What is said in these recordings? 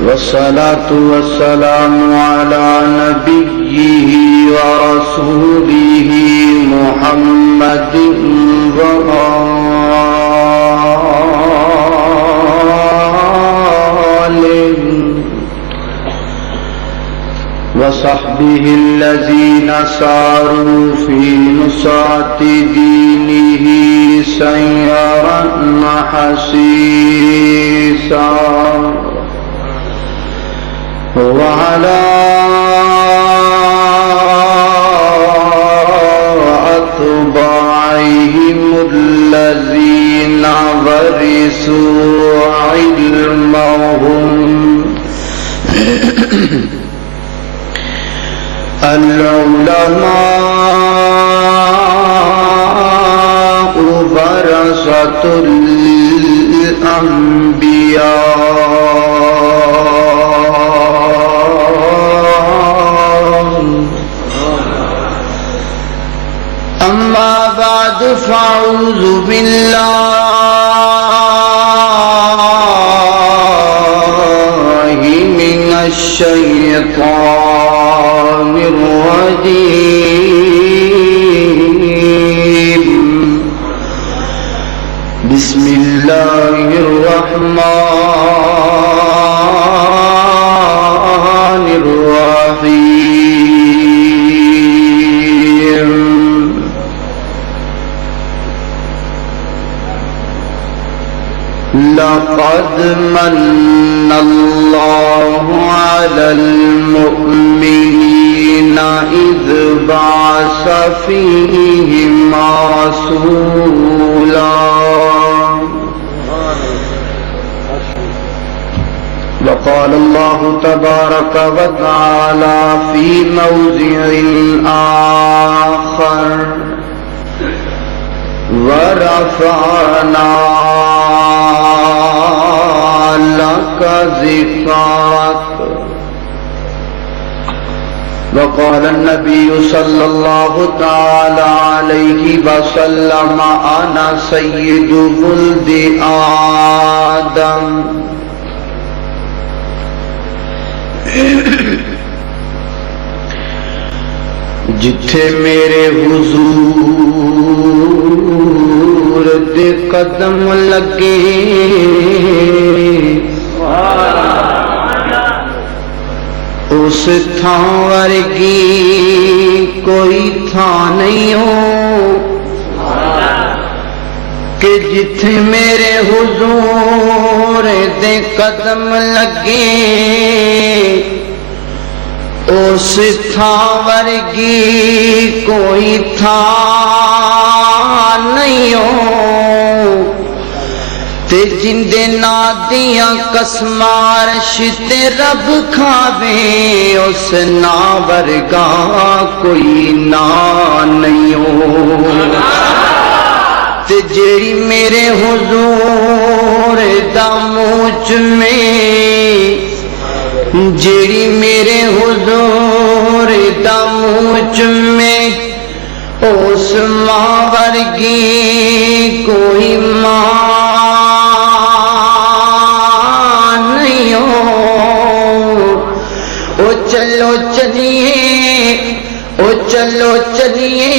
والصلاة والسلام على نبيه ورسوله محمد وآله وصحبه الذين ساروا في نصرة دينه سيرا حثيثا وعلى أتباعهم الذين ورثوا علمهم العلماء ورثة الأنبياء أما بعد فأعوذ بالله من الشيطان الرجيم بسم الله الرحمن الرحيم لقد من الله على المؤمنين إذ بعث فيهم رسولا وقال الله تبارك وتعالى في موضع آخر ورفعنا لك ذكرك وقال النبي صلى الله تعالى عليه وسلم أنا سيد ولد آدم جتھے میرے حضور دے قدم لگے اس تھاں ورگی کوئی تھاں نہیں ہو کہ جتھے میرے حضور دے قدم لگے اس تھاں ورگی کوئی تھاں نہیں ہو تے جندے نادیاں قسماں رشتے رب کھاوے اس نا ورگا کوئی نا نہیں ہو تے جیڑی میرے حضور دا موچ میں جیڑی میرے حضور دا موچ میں اس ماں ورگی کوئی ماں نہیں ہو او چلو چلیے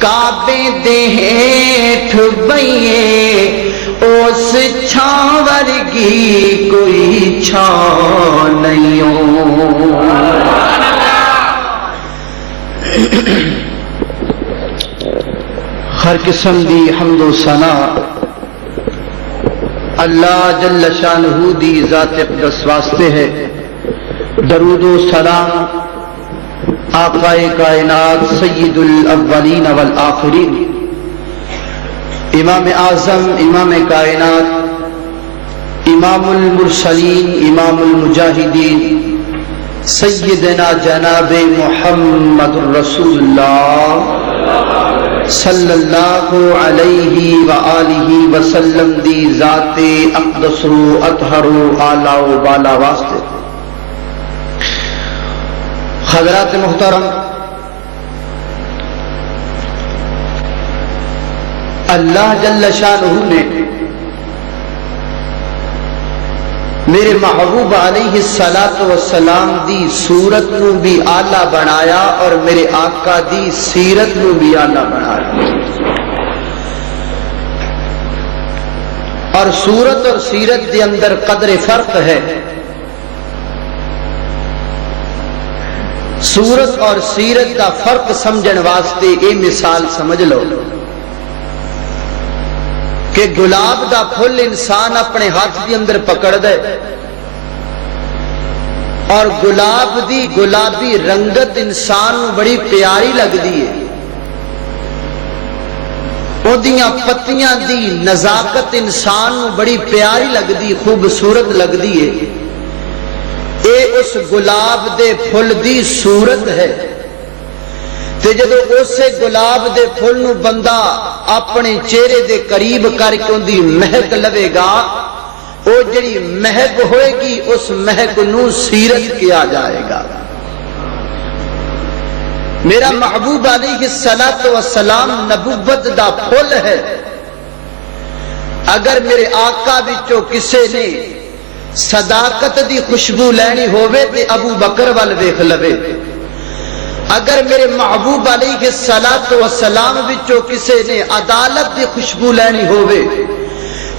کعبے دے ہیٹھ بئیے اس چھاں ورگی کوئی چھاں نہیں ہو ہر قسم دی حمد و ثنا اللہ جل شانہ دی ذات اقدس واسطے ہے درود و سلام آقا کائنات سید الاولین والآخرین امام اعظم امام کائنات امام المرسلین امام المجاہدین سیدنا جناب محمد رسول اللہ صلی اللہ علیہ وآلہ وسلم دی ذات اقدس و اطہر و اعلی و بالا واسطے حضرات محترم اللہ جل شانہ نے میرے محبوب علیہ الصلوۃ والسلام دی صورت نو بھی آلہ بنایا اور میرے آقا دی سیرت نو بھی آلہ بنایا. اور صورت اور سیرت دے اندر قدر فرق ہے. صورت اور سیرت دا فرق سمجھن واسطے اے مثال سمجھ لو کہ گلاب دا پھل انسان اپنے ہاتھ دے اندر پکڑ دے اور گلاب دی گلابی رنگت انسان بڑی پیاری لگ دی ہے. اودیاں پتیاں دی نزاکت انسان بڑی پیاری لگ دی، خوبصورت لگ دی ہے. اے اس گلاب دے پھل دی صورت ہے. تے جدو اسے گلاب دے پھل نو بندہ اپنے چہرے دے قریب کر کے ان دی مہک لوے گا، او جڑی مہک ہوئے گی اس مہک نو سیرت کیا جائے گا. میرا محبوب علیہ الصلوۃ والسلام نبوت دا پھل ہے. اگر میرے آقا وچوں کسے نے صداقت دی خوشبو لینی ہووے تے ابو بکر وال ویکھ لوے. اگر میرے محبوب علیہ الصلوۃ والسلام وچوں کسے نے عدالت دی خوشبو لینی ہووے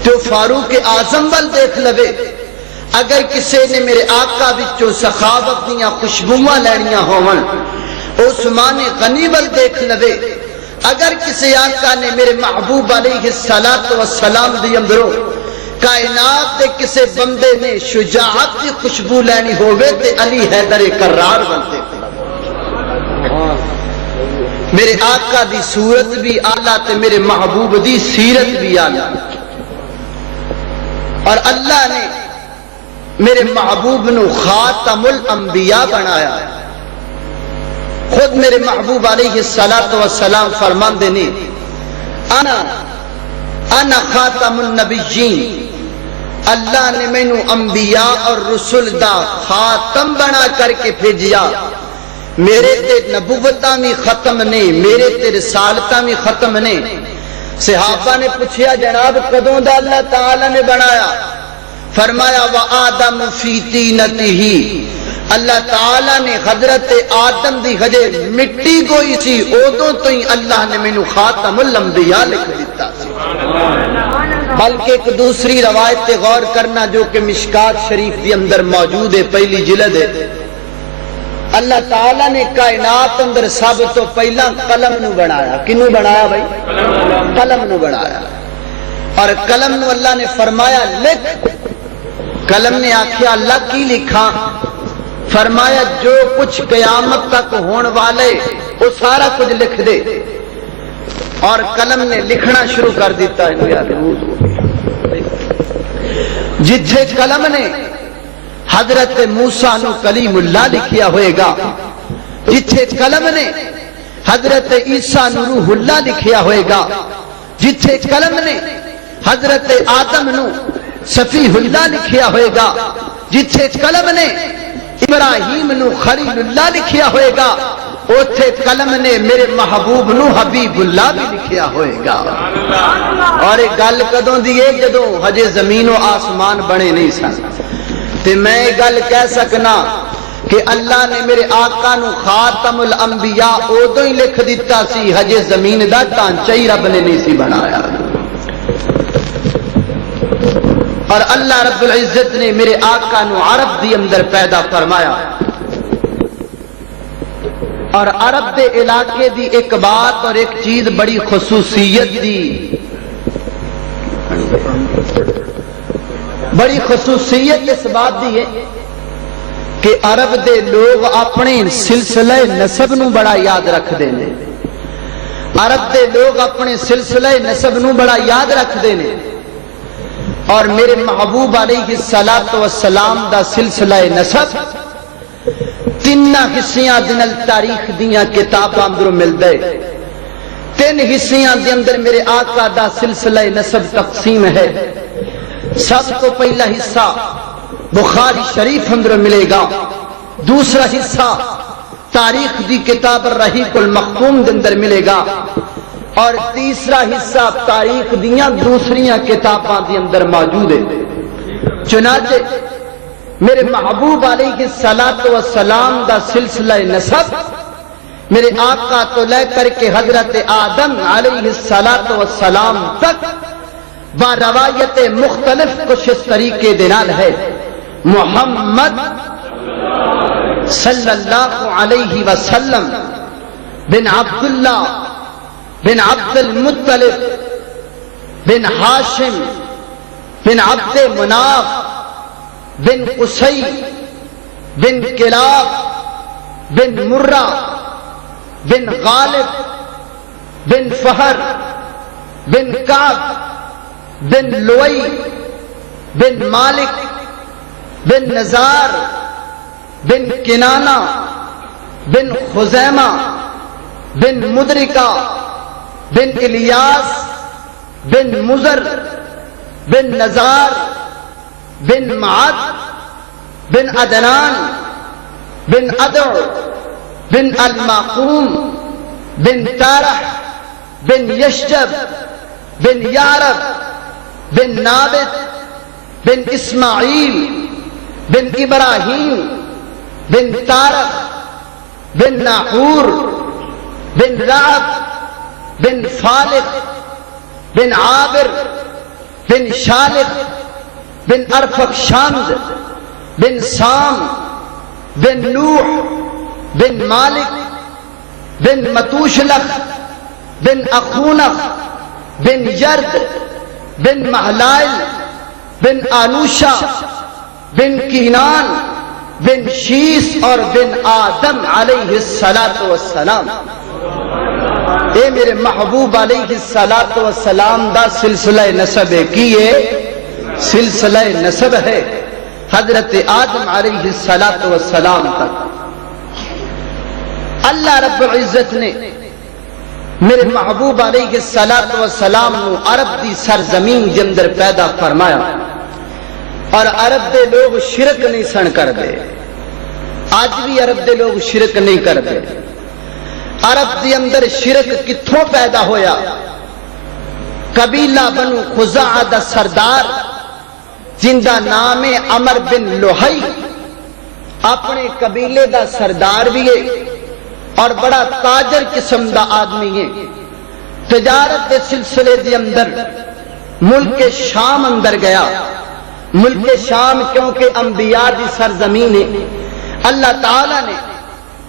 تو فاروق اعظم وال دیکھ لوے. اگر کسے نے میرے آقا وچوں سخاوت دیاں خوشبوواں لینیاں ہون عثمان غنی وال دیکھ لوے. اگر کسی آقا نے میرے محبوب علیہ الصلوۃ والسلام دی اندروں کائنات دے کسے بندے نے شجاعت دی خوشبو لینی ہووے تے علی حیدر کرار وال دیکھ لوے. میرے آقا دی صورت بھی آلہ تے میرے محبوب دی سیرت بھی آلہ. اور اللہ نے میرے محبوب نو خاتم الانبیاء بنایا. خود میرے محبوب علیہ الصلوۃ والسلام فرماندے نے انا خاتم النبیین. اللہ نے مینو انبیاء اور رسول دا خاتم بنا کر کے بھیجیا. میرے تے نبوتاں بھی ختم نے، میرے تے رسالتاں بھی ختم نے. صحابہ نے پوچھیا جناب کدوں دا اللہ تعالی نے بنایا؟ فرمایا وآدم فی طینتہ. اللہ تعالیٰ نے حضرت آدم دی ہجے مٹی گوئی سی اودوں تو ہی اللہ نے مینوں خاتم الانبیاء لکھ دیتا سی. بلکہ ایک دوسری روایت تے غور کرنا جو کہ مشکات شریف دی اندر موجود ہے، پہلی جلد ہے. اللہ تعالیٰ نے کائنات اندر سب تو پہلا قلم نو بنایا. کنو بنایا بھائی؟ قلم نو بنایا. اور قلم نو اللہ نے فرمایا لکھ. قلم نے آکھیا اللہ کی لکھا؟ فرمایا جو کچھ قیامت تک ہون والے وہ سارا کچھ لکھ دے. اور قلم نے لکھنا شروع کر دیتا ہے. جتھے قلم نے حضرت موسیٰ نو کلیم اللہ لکھیا ہوئے گا، جتھے قلم نے حضرت عیسیٰ نو روح اللہ لکھیا ہوئے گا، جتھے قلم نے حضرت آدم نو صفیح اللہ لکھیا ہوئے گا، جتھے قلم نے ابراہیم نو خلیل اللہ لکھیا ہوئے گا، اوتھے قلم نے میرے محبوب نو حبیب اللہ بھی لکھیا ہوئے گا. اور ایک گل کدوں دیئے جدوں ہجے زمین و آسمان بنے نہیں سن. تے میں گل کہہ سکنا کہ اللہ نے میرے آقا نو خاتم الانبیاء اودوں ہی لکھ دیتا سی ہجے زمین دا ڈھانچہ ہی رب نے نہیں سی بنایا. اور اللہ رب العزت نے میرے آقا نو عرب دی اندر پیدا فرمایا. اور عرب دے علاقے دی ایک بات اور ایک چیز بڑی خصوصیت دی، بڑی خصوصیت اس بات دی ہے کہ عرب دے لوگ اپنے سلسلہ نسب نو بڑا یاد رکھ دے نے. عرب دے لوگ اپنے سلسلہ نسب نو بڑا یاد رکھ دے نے. اور میرے محبوب علیہ الصلوۃ والسلام دا سلسلہ نسب تینہ حصیاں دنل تاریخ دیاں کتاباں اندروں مل دے. تین حصیاں دے اندر میرے آقا دا سلسلہ نسب تقسیم ہے. سب کو پہلا حصہ بخاری شریف اندر ملے گا. دوسرا حصہ تاریخ دی کتاب الرحیق المختوم دے اندر ملے گا. اور تیسرا حصہ تاریخ دیاں دوسریاں کتاباں دے اندر موجود ہے. چنانچہ میرے محبوب علیہ الصلوۃ والسلام دا سلسلہ نسب میرے آقا تو لے کر کے حضرت آدم علیہ الصلوۃ والسلام تک با روایت مختلف کچھ اس طریقے دنال ہے۔ محمد صلی اللہ علیہ وسلم بن عبداللہ بن عبد المطلب بن ہاشم بن عبد مناف بن قصی بن کلاب بن مرہ بن غالب بن فہر بن کعب بن لوئی بن مالک بن نزار بن کنانہ بن خزیمہ بن مدرکہ بن الیاس بن مزر بن نزار بن معد بن عدنان بن ادع بن الماقوم بن تارح بن یشجب بن یعرب بن نابت بن اسماعیل بن ابراہیم بن تارق بن ناحور بن رعب بن فالق بن عابر بن شالق بن ارفخشاند بن سام بن نوح بن مالک بن متوشلخ بن اخونخ بن جرد بن محلائل بن آنوشا بن کینان بن شیس اور بن آدم علیہ السلام۔ اے میرے محبوب علیہ السلام دا سلسلہ نسب ہے کیے سلسلہ نسب ہے حضرت آدم علیہ السلام تک۔ اللہ رب العزت نے میرے محبوب علیہ السلام نو عرب دی سرزمین دے اندر پیدا فرمایا، اور عرب دے لوگ شرک نہیں سن کر دے، آج بھی عرب دے لوگ شرک نہیں کر دے۔ عرب دے اندر شرک کتھوں پیدا ہویا؟ قبیلہ بنو خزاعہ دا سردار جن دا نام عمر بن لوہی اپنے قبیلے دا سردار بھی ہے اور بڑا تاجر قسم دا آدمی ہے۔ تجارت دے سلسلے دے اندر ملک شام اندر گیا۔ ملک شام کیونکہ انبیاء دی سرزمین ہے، اللہ تعالیٰ نے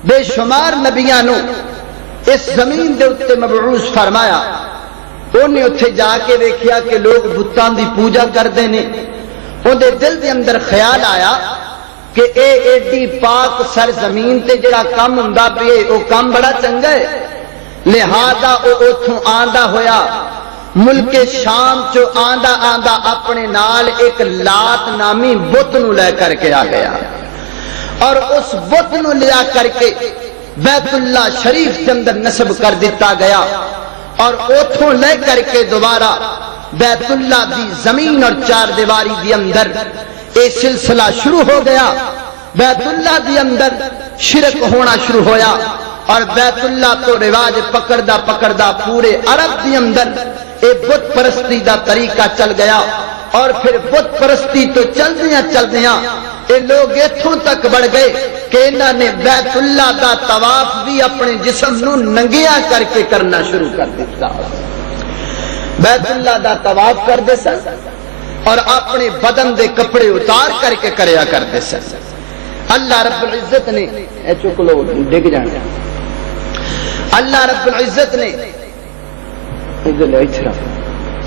بے شمار نبیاں نو اس زمین دے اتے مبعوث فرمایا۔ انہیں اتھے جا کے دیکھیا کہ لوگ بتان دی پوجا کر دینے، انہیں دل دے اندر خیال آیا کہ اے ایڈی پاک سرزمین تے جڑا کام ہوندا پئے او کام بڑا چنگا ہے، لہذا او اتھوں آندا ہویا ملک شام چو آندا اپنے نال ایک لات نامی بت نو لے کر کے آ گیا، اور اس بت نو لیا کر کے بیت اللہ شریف کے اندر نصب کر دیتا گیا، اور اتھوں لے کر کے دوبارہ بیت اللہ دی زمین اور چار دیواری دی اندر اے سلسلہ شروع ہو گیا۔ بیت اللہ دی اندر شرک ہونا شروع ہویا، اور بیت اللہ تو رواج پکڑدا پورے عرب دی اندر اے بت پرستی دا طریقہ چل گیا، اور پھر بت پرستی تو چل دیاں اے لوگ اتھوں تک بڑھ گئے کہ انہاں نے بیت اللہ دا طواف بھی اپنے جسم نو ننگیا کر کے کرنا شروع کر دیتا۔ بیت اللہ دا طواف کر دے سن اور اپنے بدن دے کپڑے اتار کر کے کریا کر دے سن۔ اللہ رب العزت نے اے چک لو ڈگ جانا، اللہ رب العزت نے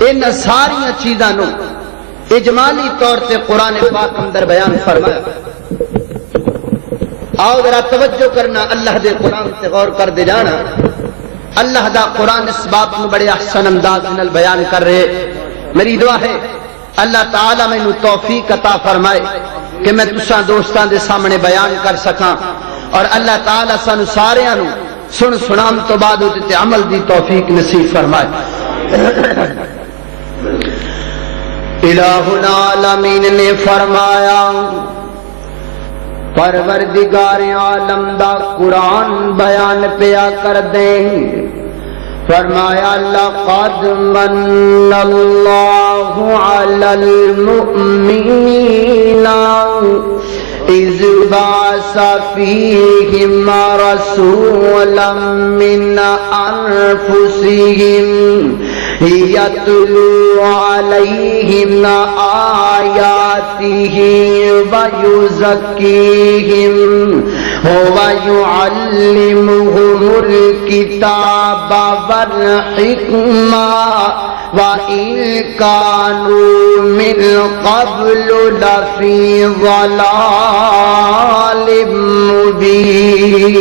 ان ساری چیزاں نو اجمالی طور تے قرآن پاک اندر بیان فرمایا۔ آؤ ذرا توجہ کرنا، اللہ دے قرآن تے غور کر دے جانا۔ اللہ دا قرآن اس بات میں بڑے احسن انداز میں بیان کر رہے۔ میری دعا ہے اللہ تعالیٰ میں توفیق عطا فرمائے کہ میں تساں دوستاں دے سامنے بیان کر سکاں، اور اللہ تعالیٰ سانو ساریاں نو سنام تو بعد تے عمل دی توفیق نصیب فرمائے۔ الہ العالمین نے فرمایا، پروردگار عالم دا قرآن بیان پیا کر دیں، فرمایا لقد من اللہ علی المؤمنین إذ بعث فيهم رسولا من أنفسهم يتلو عليهم آياته ويزكيهم ويعلمهم الكتاب والحكمة وإن كانوا من قبل لفي ضلال مبين.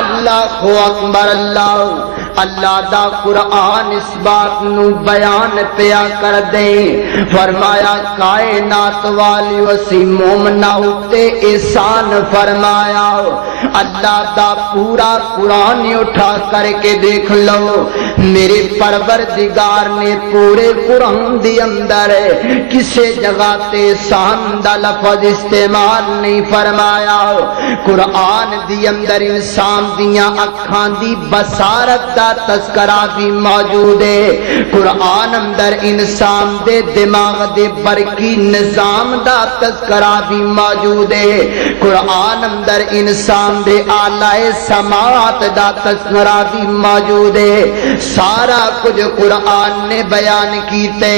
اللہ اکبر. اللہ دا قرآن اس بات نو بیان پیا کر دے. فرمایا کائنات والی وسی مومنا اتے احسان فرمایا. اللہ دا پورا قرآن اٹھا کر کے دیکھ لو. میرے پروردگار نے پورے قرآن دی اندر کسے جگہ تے احسان دا لفظ استعمال نہیں فرمایا. قرآن دی اندر انسان دیاں اکھاں دی بصارت دا تذکرہ بھی موجود ہے. قرآن اندر انسان دے دماغ دے برقی نظام دا تذکرہ بھی موجود ہے. قرآن اندر انسان دے آلائے سماعت دا تذکرہ بھی موجود ہے. سارا کچھ قرآن نے بیان کیتے.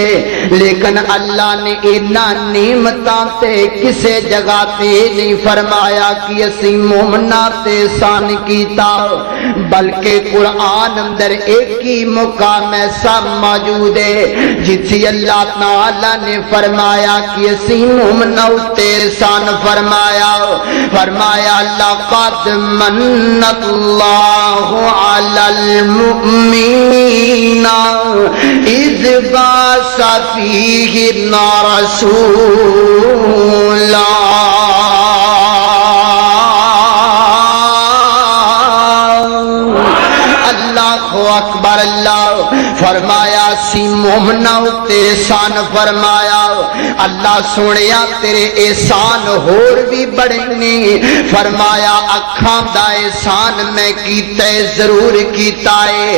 لیکن اللہ نے اینا نعمتاں تے کسے جگہ تے نہیں فرمایا کہ اسی مومنہ تے احسان کیتا، بلکہ قرآن اندر ایک ہی مقام ایسا موجود ہے جتھی اللہ تعالی نے فرمایا کہ اسی مومنہ تے احسان فرمایا. فرمایا لقد من اللہ علی المؤمنین اذ بعث فیہم رسولا. اکبر. اللہ فرمایا سی مومنہ تے احسان فرمایا. اللہ سنیا تیرے احسان ہور بھی بڑے نے. فرمایا اکھاں دا احسان میں کیتا ہے، ضرور کیتا ہے.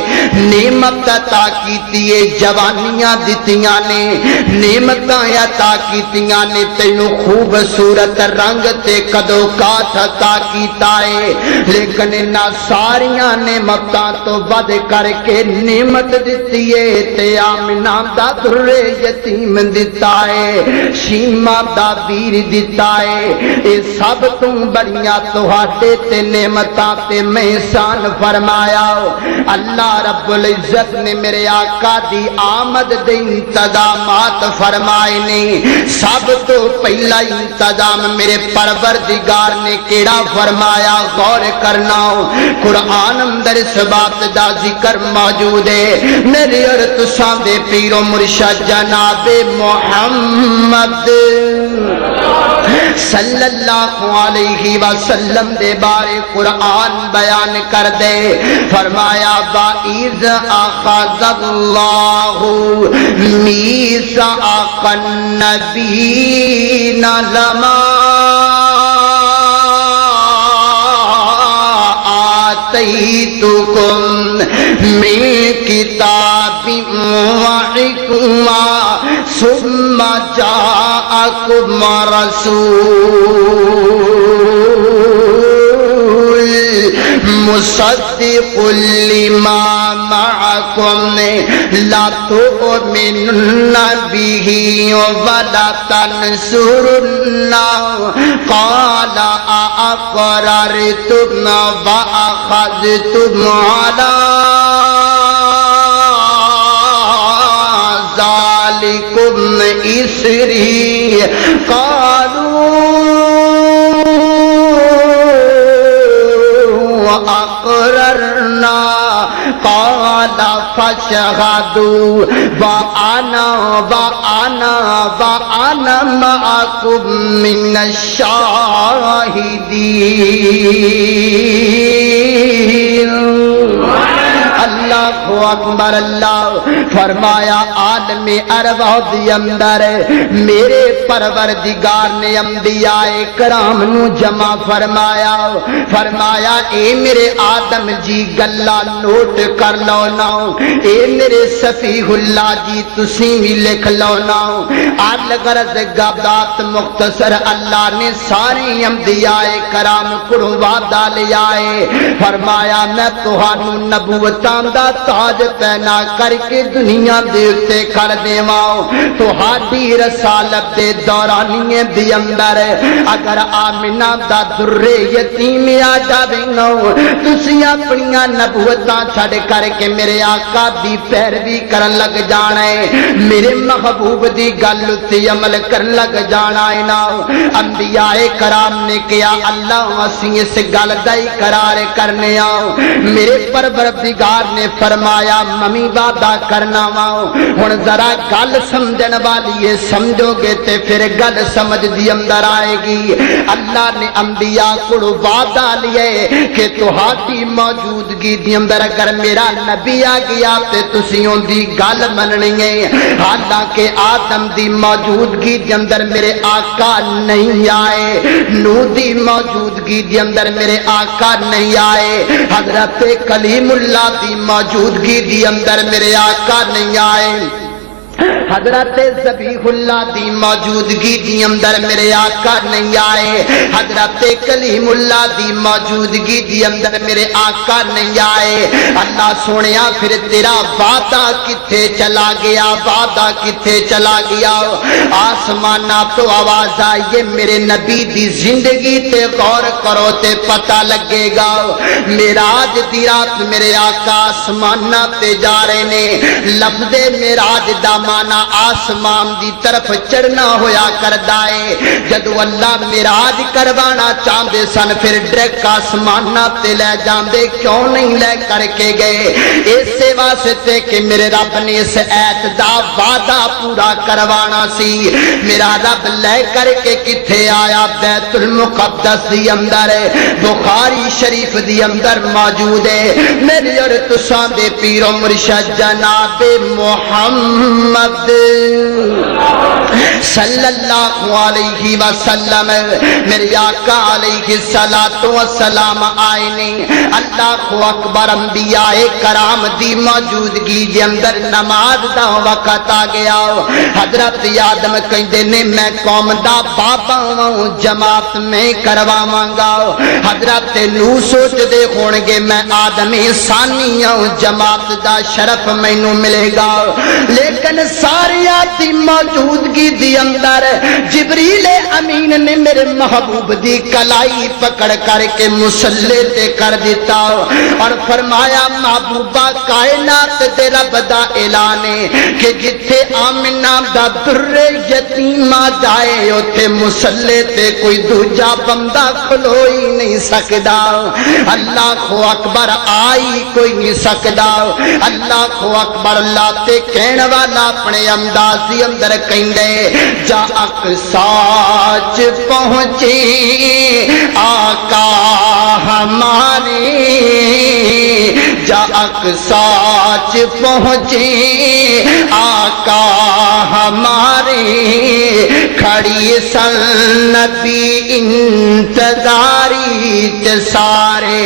نعمت عطا کیتی ہے، جوانیاں دتیاں نے، نعمتاں عطا کیتیاں نے، تینوں خوبصورت رنگ تے کدو کاٹ عطا کیتا ہے. لیکن نہ ساریاں نعمتاں تو ود کر کے نعمت دیتی ہے تے آمنہ دا در یتیم دیتا ہے، شیمہ دا بیر دیتا ہے. اے سب تم بڑیاں تہاڈے تے نعمتاں تے میں احسان فرمایا. اللہ رب العزت نے میرے آقا دی آمد دے انتظامات فرمائے نے. سب تو پہلا انتظام میرے پروردگار نے کیڑا فرمایا؟ غور کرنا. قرآن اندر اس بات دا ذکر موجود ہے. میرے اور تساں دے پیر و مرشد جناب محمد صلی اللہ علیہ وسلم دے بارے قرآن بیان کر دے. فرمایا وَإِذْ أَخَذَ اللَّهُ مِيثَاقَ النَّبِيِّينَ لَمَا آتَيْتُكُم مِّن كِتَابٍ وَحِكْمَةٍ ثُمَّ جَاءَكُمْ رَسُولٌ مُصَدِّقٌ لِّمَا مَعَكُمْ لَتُؤْمِنُنَّ بِهِ وَلَتَنْصُرُنَّهُ قَالَ أَأَقْرَرْتُمْ وَأَخَذْتُمْ عَلَىٰ ذَلِكُمْ إِصْرِي قَالُوا أَقْرَرْنَا قَالَ فَاشْهَدُوا وَأَنَا مَعَكُمْ مِنَ الشَّاهِدِينَ. اللہ اکبر اللہ فرمایا عالم ارواح دی اندر میرے پروردگار نے انبیاء کرام نو جمع فرمایا فرمایا اے میرے آدم جی گلا نوٹ کر لو نا اے میرے صفیح اللہ جی تسی بھی لکھ لو نا الغرض گبدات مختصر اللہ نے ساری انبیاء کرام کو وعدہ لیا ہے فرمایا میں تہانوں نبوتاں دا تاج پہنا کر کے دنیا دے تے کر دیواں تہاڈی رسالت دے دورانیے دی اندر اگر آمنہ دا در یتیم آ جاوے نا تسی اپنیاں نبوتاں چھڈ کر کے میرے آقا دی پیروی کرن لگ جانا ہے میرے محبوب دی گل تے عمل کرن لگ جانا ہے نا انبیاء کرام نے کیا اللہ اسی اس گل دا اقرار کرنے آؤ میرے پروردگار نے فرمایا ممی وعدہ کرنا واؤ ہن ذرا گل سمجھن والی ہے سمجھو گے تے پھر گل سمجھ دی اندر آئے گی اللہ نے انبیاء کو وعدہ لیے کہ تہاڈی موجودگی دی اندر اگر میرا نبی آ گیا تے تسی اون دی گل مننی ہے حالانکہ آدم دی موجودگی دی اندر میرے آقا نہیں آئے نوح دی موجودگی دی اندر میرے آقا نہیں آئے حضرت کلیم اللہ دی موجودگی دی اندر میرے آقا نہیں آئے حضرت ذبیح اللہ دی موجودگی دی اندر میرے آقا نہیں آئے حضرت کلیم اللہ دی موجودگی دی اندر میرے آقا نہیں آئے اللہ سونیا پھر تیرا وعدہ کتھے چلا گیا وعدہ کتھے چلا گیا آسمانہ تو آواز آئیے میرے نبی دی زندگی تے غور کرو تے پتہ لگے گا معراج دی رات میرے آقا آسمانہ تے جا رہے نے لفظ معراج دا مانا آسمان دی طرف چڑھنا ہویا کردائے جدو اللہ معراج کروانا چاہتے سن پھر ڈائریکٹ آسمانہ تے لے جاندے کیوں نہیں لے کر کے گئے اسے واسطے کہ میرے رب نے اس ایت دا وعدہ پورا کروانا سی میرا رب لے کر کے کتھے آیا بیت المقدس دی اندر بخاری شریف دی اندر موجود ہے میری اور تساں دے پیر و مرشد جناب محمد صلی اللہ علیہ وسلم میرے آقا علیہ السلام آئے نے اللہ اکبر انبیاء کرام دی موجودگی دے اندر نماز دا وقت آ گیا حضرت آدم کہندے نے میں قوم دا بابا ہوں جماعت میں کرواواں گا حضرت نوح سوچ دے ہون گے میں آدم ثانی ہوں جماعت دا شرف مینوں ملے گا لیکن ساریا دی موجودگی دی اندر جبریل امین نے میرے محبوب دی کلائی پکڑ کر کے مسلے تے کر دیتا اور فرمایا محبوبہ کائنات دے رب دا اعلان ہے کہ جتھے آمنہ دا در یتیم جائے اوتھے مسلے تے کوئی دوجا بندہ کھلو ہی نہیں سکدا اللہ اکبر آئی کوئی نہیں سکدا اللہ اکبر اللہ تے کہن والا اپنے اندازی اندر کہندے جا اقصاچ پہنچے آقا ہمارے جا اقصاچ پہنچے آقا ہمارے کھڑی سن نبی انتظاری تے سارے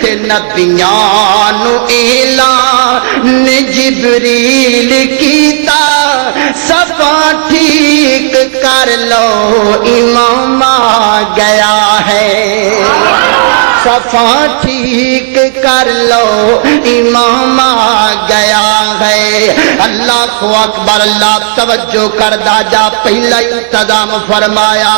تے نبیانو اعلان جبریل کیتا صفا ٹھیک کر لو امام آ گیا ہے صفا ٹھیک کر لو امام آ گیا ہے اللہ اکبر اللہ توجہ کردہ جا پہلا انتظام فرمایا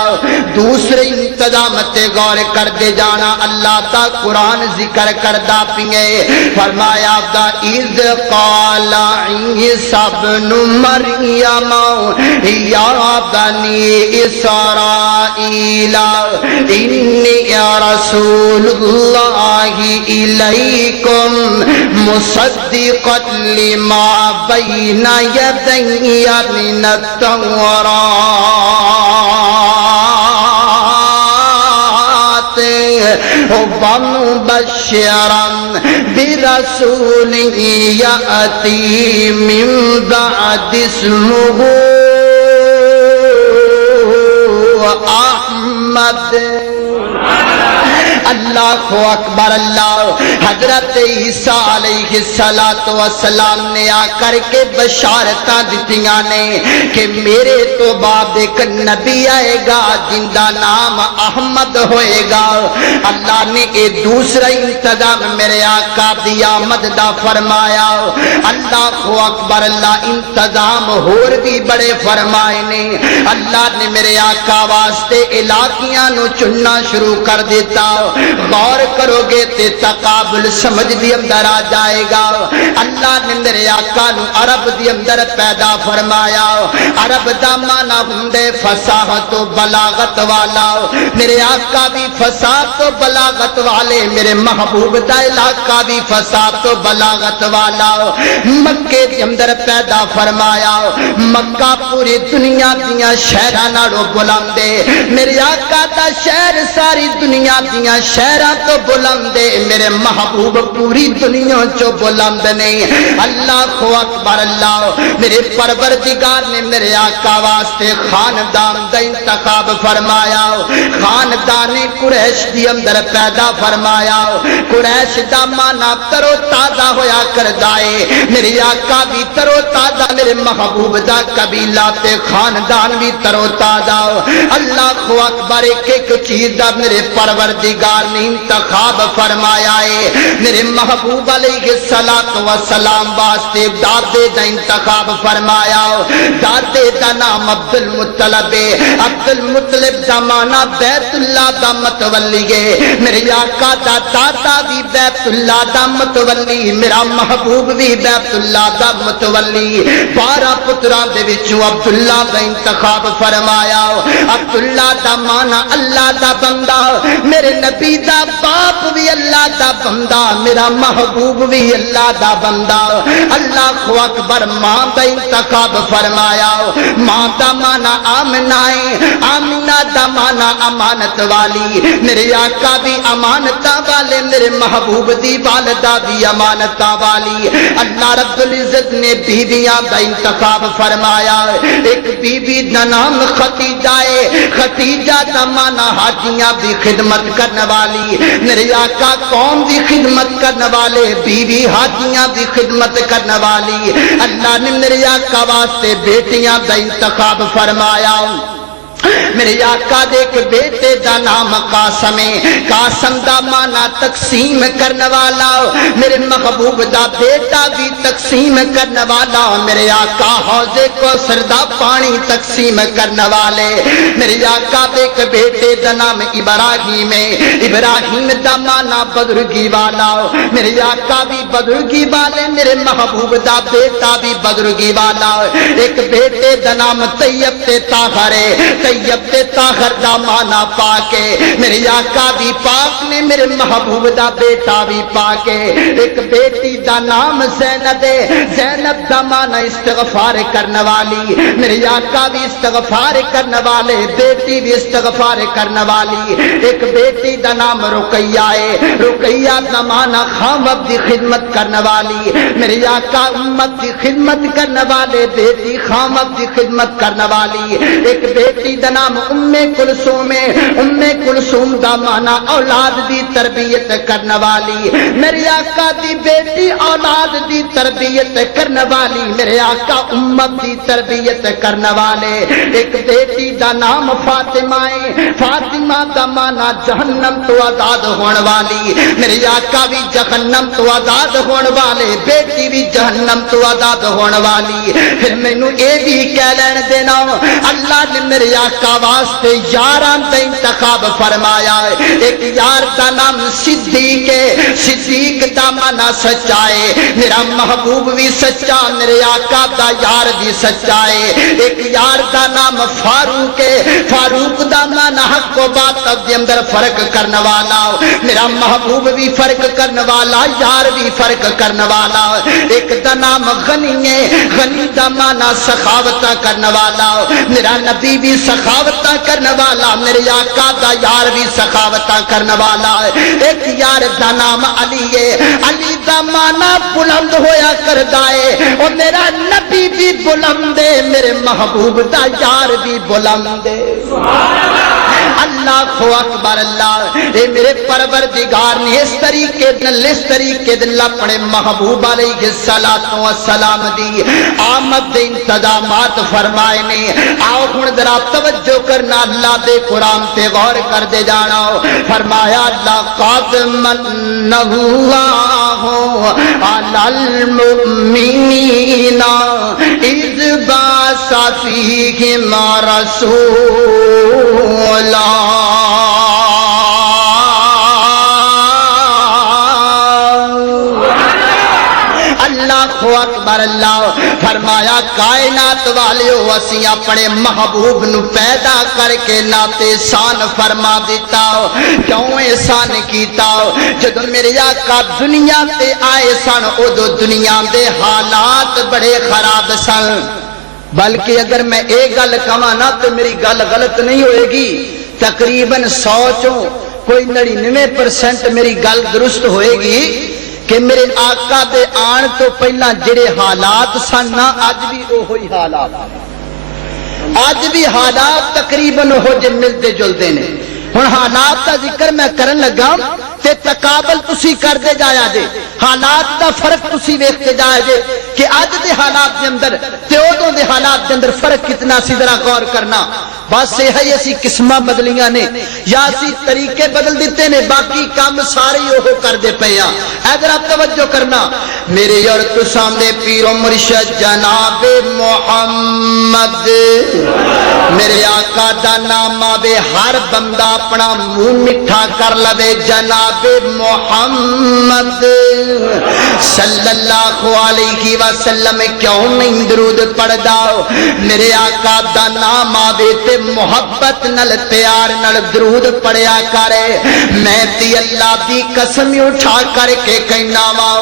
دوسرے انتظام تے غور کر دے جانا اللہ تا قرآن ذکر کردہ پیئے فرمایا دا اذ قال عیسی ابن مریم یا بنی اسرائیل انی رسول اللہ الیکم مصدقا لما بین یدی من التوراۃ ومبشرا مبشرا برسول یأتی من بعد اسمه احمد۔ اللہ اکبر اللہ۔ حضرت عیسیٰ علیہ السلام نے آ کر کے بشارتاں دتیاں نے کہ میرے تو بعد ایک نبی آئے گا جن دا نام احمد ہوئے گا۔ اللہ نے یہ دوسرا انتظام میرے آقا دی آمد دا فرمایا۔ اللہ اکبر اللہ۔ انتظام ہور بھی بڑے فرمائے نے۔ اللہ نے میرے آقا واسطے علاقیاں نو چننا شروع کر دیتا۔ غور کرو گے تے تقابل سمجھ دی اندر آ جائے گا۔ اللہ نے میرے آقا نو عرب دی اندر پیدا فرمایا۔ عرب دا معنی ہندے فصاحت و بلاغت والا۔ میرے آقا بھی فصاحت و بلاغت والے، میرے محبوب دا علاقہ بھی فصاحت و بلاغت والا۔ مکے دی اندر پیدا فرمایا۔ مکہ پوری دنیا دیاں شہراں نالوں بلند ہے۔ میرے آقا دا شہر ساری دنیا دیاں شہراں تو بلند ہے۔ میرے محبوب پوری دنیا چو بلند نہیں۔ اللہ اکبر اللہ۔ میرے پروردگار نے میرے آقا واسطے خاندان دا انتخاب فرمایا۔ خاندان قریش دی اندر پیدا فرمایا۔ قریش دا مانا ترو تازہ ہویا کر جائے۔ میرے آقا بھی ترو تازہ، میرے محبوب دا قبیلہ تے خاندان بھی ترو تازہ۔ اللہ اکبر۔ ایک ایک چیز دا میرے پروردگار نے انتخاب فرمایا ہے۔ میرے محبوب علیہ السلام واسطے دادے دا انتخاب فرمایا۔ دادے دا نام عبد المطلب ہے۔ عبد المطلب دا مانا بیت اللہ دا متولی ہے۔ میرے آقا دا دادا بھی بیت اللہ دا متولی، میرا محبوب بھی بیت اللہ دا متولی۔ 12 پتراں دے وچوں عبداللہ دا انتخاب فرمایا۔ عبداللہ دا مانا اللہ دا بندہ، میرے نبی دا باپ بھی اللہ دا بندہ، میرا محبوب بھی اللہ دا بندہ۔ اللہ اکبر۔ ماں دا انتخاب فرمایا۔ ماں دا مانا آمنہ ہے۔ آمنہ دا مانا امانت والی، میرے آقا بھی امانتہ والے، میرے محبوب دی والدہ بھی امانتہ والی۔ اللہ رب العزت نے بیویاں دا انتخاب فرمایا۔ ایک بیوی دا نام ختیجہ ہے۔ ختیجہ دا مانا حاجیاں دی خدمت کرنے والی، میرے آقا قوم دی خدمت کرنے والے، بیوی حاجیاں دی خدمت کرنے والی۔ اللہ نے میرے آقا واسطے بیٹیاں دا انتخاب فرمایا۔ میرے آقا دے ایک بیٹے دا نام قاسم ہے۔ قاسم دا مانا تقسیم کرنے والا، میرے محبوب دا بیٹا بھی تقسیم کرنے والا۔ میرے آقا حوض کوثر دا پانی تقسیم کرنے والے۔ میرے آقا دے ایک بیٹے دا نام ابراہیم ہے۔ ابراہیم دا مانا بزرگی والا، میرے آقا بھی بزرگی والے، میرے محبوب دا بیٹا بھی بزرگی والا۔ ایک بیٹے دا نام طیب تے طاہر ہے۔ طیب تے طاہر دا مانا پاک ہے، میرے آقا بھی پاک نے، میرے محبوب دا بیٹا بھی پاک ہے۔ ایک بیٹی دا نام زینب ہے۔ زینب دا مانا استغفار کرنے والی، میرے آقا بھی استغفار کرنے والے، بیٹی بھی استغفار کرنے والی۔ ایک بیٹی دا نام رقیہ ہے۔ رقیہ دا مانا خامد دی خدمت کرنے والی، میرے آقا امت دی خدمت کرنے والے، بیٹی خامد دی خدمت کرنے والی۔ ایک بیٹی دا نام ام کلثوم ہے۔ ام کلثوم دا مانا اولاد دی تربیت کرنے والی، میرے آقا دی بیٹی اولاد دی تربیت کرنے والی، میرے آقا امت دی تربیت کرنے والے۔ ایک بیٹی دا نام فاطمہ ہے۔ فاطمہ دا مانا جہنم تو آزاد ہونے والی، میرے آقا بھی جہنم تو آزاد ہونے والے، بیٹی بھی جہنم تو آزاد ہونے والی۔ پھر مینوں اے بھی کہہ لین دینا، اللہ نے میرے آقا واسطے یاراں دا انتخاب فرمایا ہے۔ ایک یار دا نام صدیق ہے۔ صدیق دا مانا سچا ہے، میرا محبوب بھی سچا، میرے آقا دا یار بھی سچا ہے۔ ایک یار دا نام فاروق ہے۔ فاروق دا مانا حق و باطل دے اندر فرق کرنے والا، میرا محبوب بھی فرق کرنے والا، یار بھی فرق کرنے والا۔ ایک دا نام غنی ہے۔ غنی دا مانا سخاوت کرنے والا، میرا نبی بھی سخاوت کرنے والا میرے آقا دا یار بھی سخاوت کرنے والا ہے. ایک یار دا نام علی ہے. علی دا مانا بلند ہویا کردا ہے. اور میرا نبی بھی بلند ہے, میرے محبوب دا یار بھی بلند ہے. اللہ اکبر اللہ. اے میرے پروردگار نے اس طریقے دل اپنے محبوب علیہ السلام دی آمد دے انتظامات فرمائے نے. آؤ ہن ذرا توجہ کرنا, اللہ دے قرآن تے غور کر دے جانا. فرمایا لقد من اللہ علی المؤمنین اذ بعث فیہم رسولا. اللہ اکبر اللہ. فرمایا کائنات والیو اسی اپنے محبوب نو پیدا کر کے ناتے احسان فرما دیتا. کیوں احسان کیتا؟ جدو میرے آقا دنیا تے آئے سن ادو دنیا دے حالات بڑے خراب سن. بلکہ اگر میں ایک گل کہاں نا تو میری گل غلط نہیں ہوئے گی, تقریباً 100 چوں کوئی 99% میری گل درست ہوئے گی کہ میرے آقا دے آن تو پہلا جڑے حالات سن نا اج بھی وہی حالات, اج بھی حالات تقریباً وہ جو ملتے جلتے نے. ہن حالات دا ذکر میں کرن لگا تے تقابل تسی کر دے جایا جے, حالات دا فرق تسی ویکھتے جایا جے کہ اج دے حالات دے اندر تے اودوں دے حالات دے اندر فرق کتنا سی. ذرا غور کرنا. بس یہ ہے اسی قسماں بدلیاں نے یا اسی طریقے بدل دیتے نے, باقی کام سارے وہ کر دے پے ہاں. ادھر آپ توجہ کرنا. میرے اور تساں دے پیر و مرشد جناب محمد, میرے آقا دا نام آوے ہر بندہ اپنا منہ میٹھا کر لوے. جناب محمد صلی اللہ علیہ وسلم کیوں نہیں درود پڑھدا؟ میرے آقا دا نام آوے تے محبت نل پیار نل درود پڑھیا کرے. میں تی اللہ دی قسم اٹھا کر کے کہنا وا,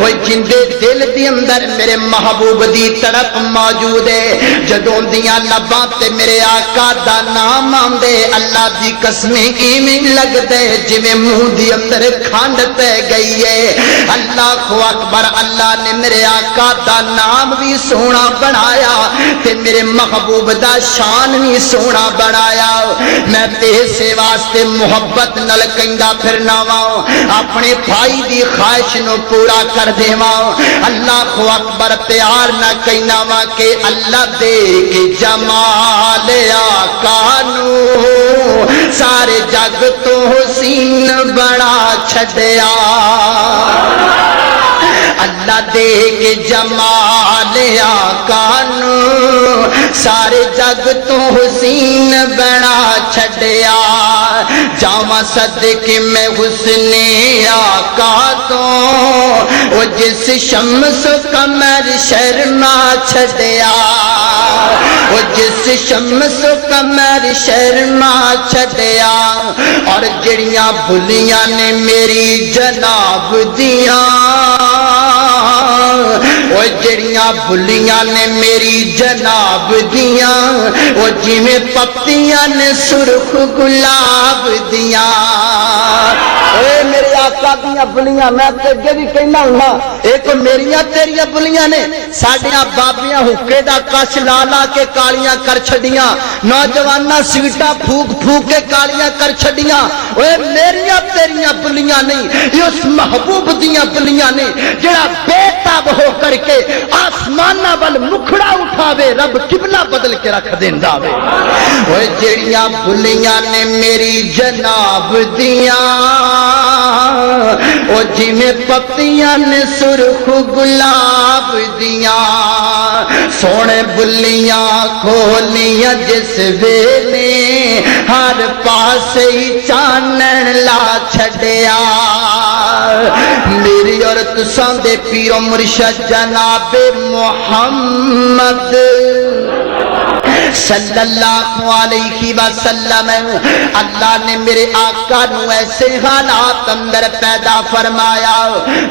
وہ جندے دل دی اندر میرے محبوب دی تڑپ موجود ہے. جدوں دیاں لباں تے میرے آقا دا نام آندے اللہ دی قسم ایویں لگدے جویں منہ دی اندر کھنڈ پہ گئی ہے. اللہ اکبر اللہ نے میرے آقا دا نام بھی سونا بنایا تے میرے محبوب دا شان بھی سونا بنایا. میں پیسے واسطے محبت نل کہندا پھرنا وا, اپنے بھائی دی خواہش نو پورا کر دیواں. اللہ اکبر پیار نہ کہنا وا کہ اللہ دے کے جمال آقا نو سارے جگ تو حسین بڑا چھڈیا. اللہ دے کے جمال آقا نو سارے جگ تو حسین بنا چھڈیا. جاواں صدقے میں حسن آقا تو وہ جس شمس قمر شرما چھڈیا, وہ جس شمس قمر شرما چھڈیا. اور جڑیاں بھلیاں نے میری جناب دیاں, وہ جڑیاں بھلیاں نے میری جناب دیاں, وہ جویں پتیاں نے سرخ گلاب دیاں. اے میرے آقا دیاں بھلیاں میں تے اگے بھی کہنا ہوں, ایک میریاں تیریاں بھلیاں نے ساڈیاں بابیاں حکے دا کش لا لا کے کالیاں کر چھڈیاں, نوجواناں سیٹاں پھوک پھوک کے کالیاں کر چھڈیاں. اے میریاں تیریاں بھلیاں نہیں, یہ اس محبوب دیاں بھلیاں نے جڑا بے تاب ہو کر کے آسمانہ ول مکھڑا اٹھاوے رب قبلہ بدل کے رکھ دیندا وے. اوے جڑیاں بھلیاں نے میری جناب دیاں, او جویں پتیاں نے سرخ گلاب دیاں. سونے بلیاں کھولیاں جس ویلے ہر پاسے ہی چانن لا چھڈیا. میری اور تساں دے پیر و مرشد جناب محمد صلی اللہ علیہ وسلم اللہ نے میرے آقا نو ایسے حالات اندر پیدا فرمایا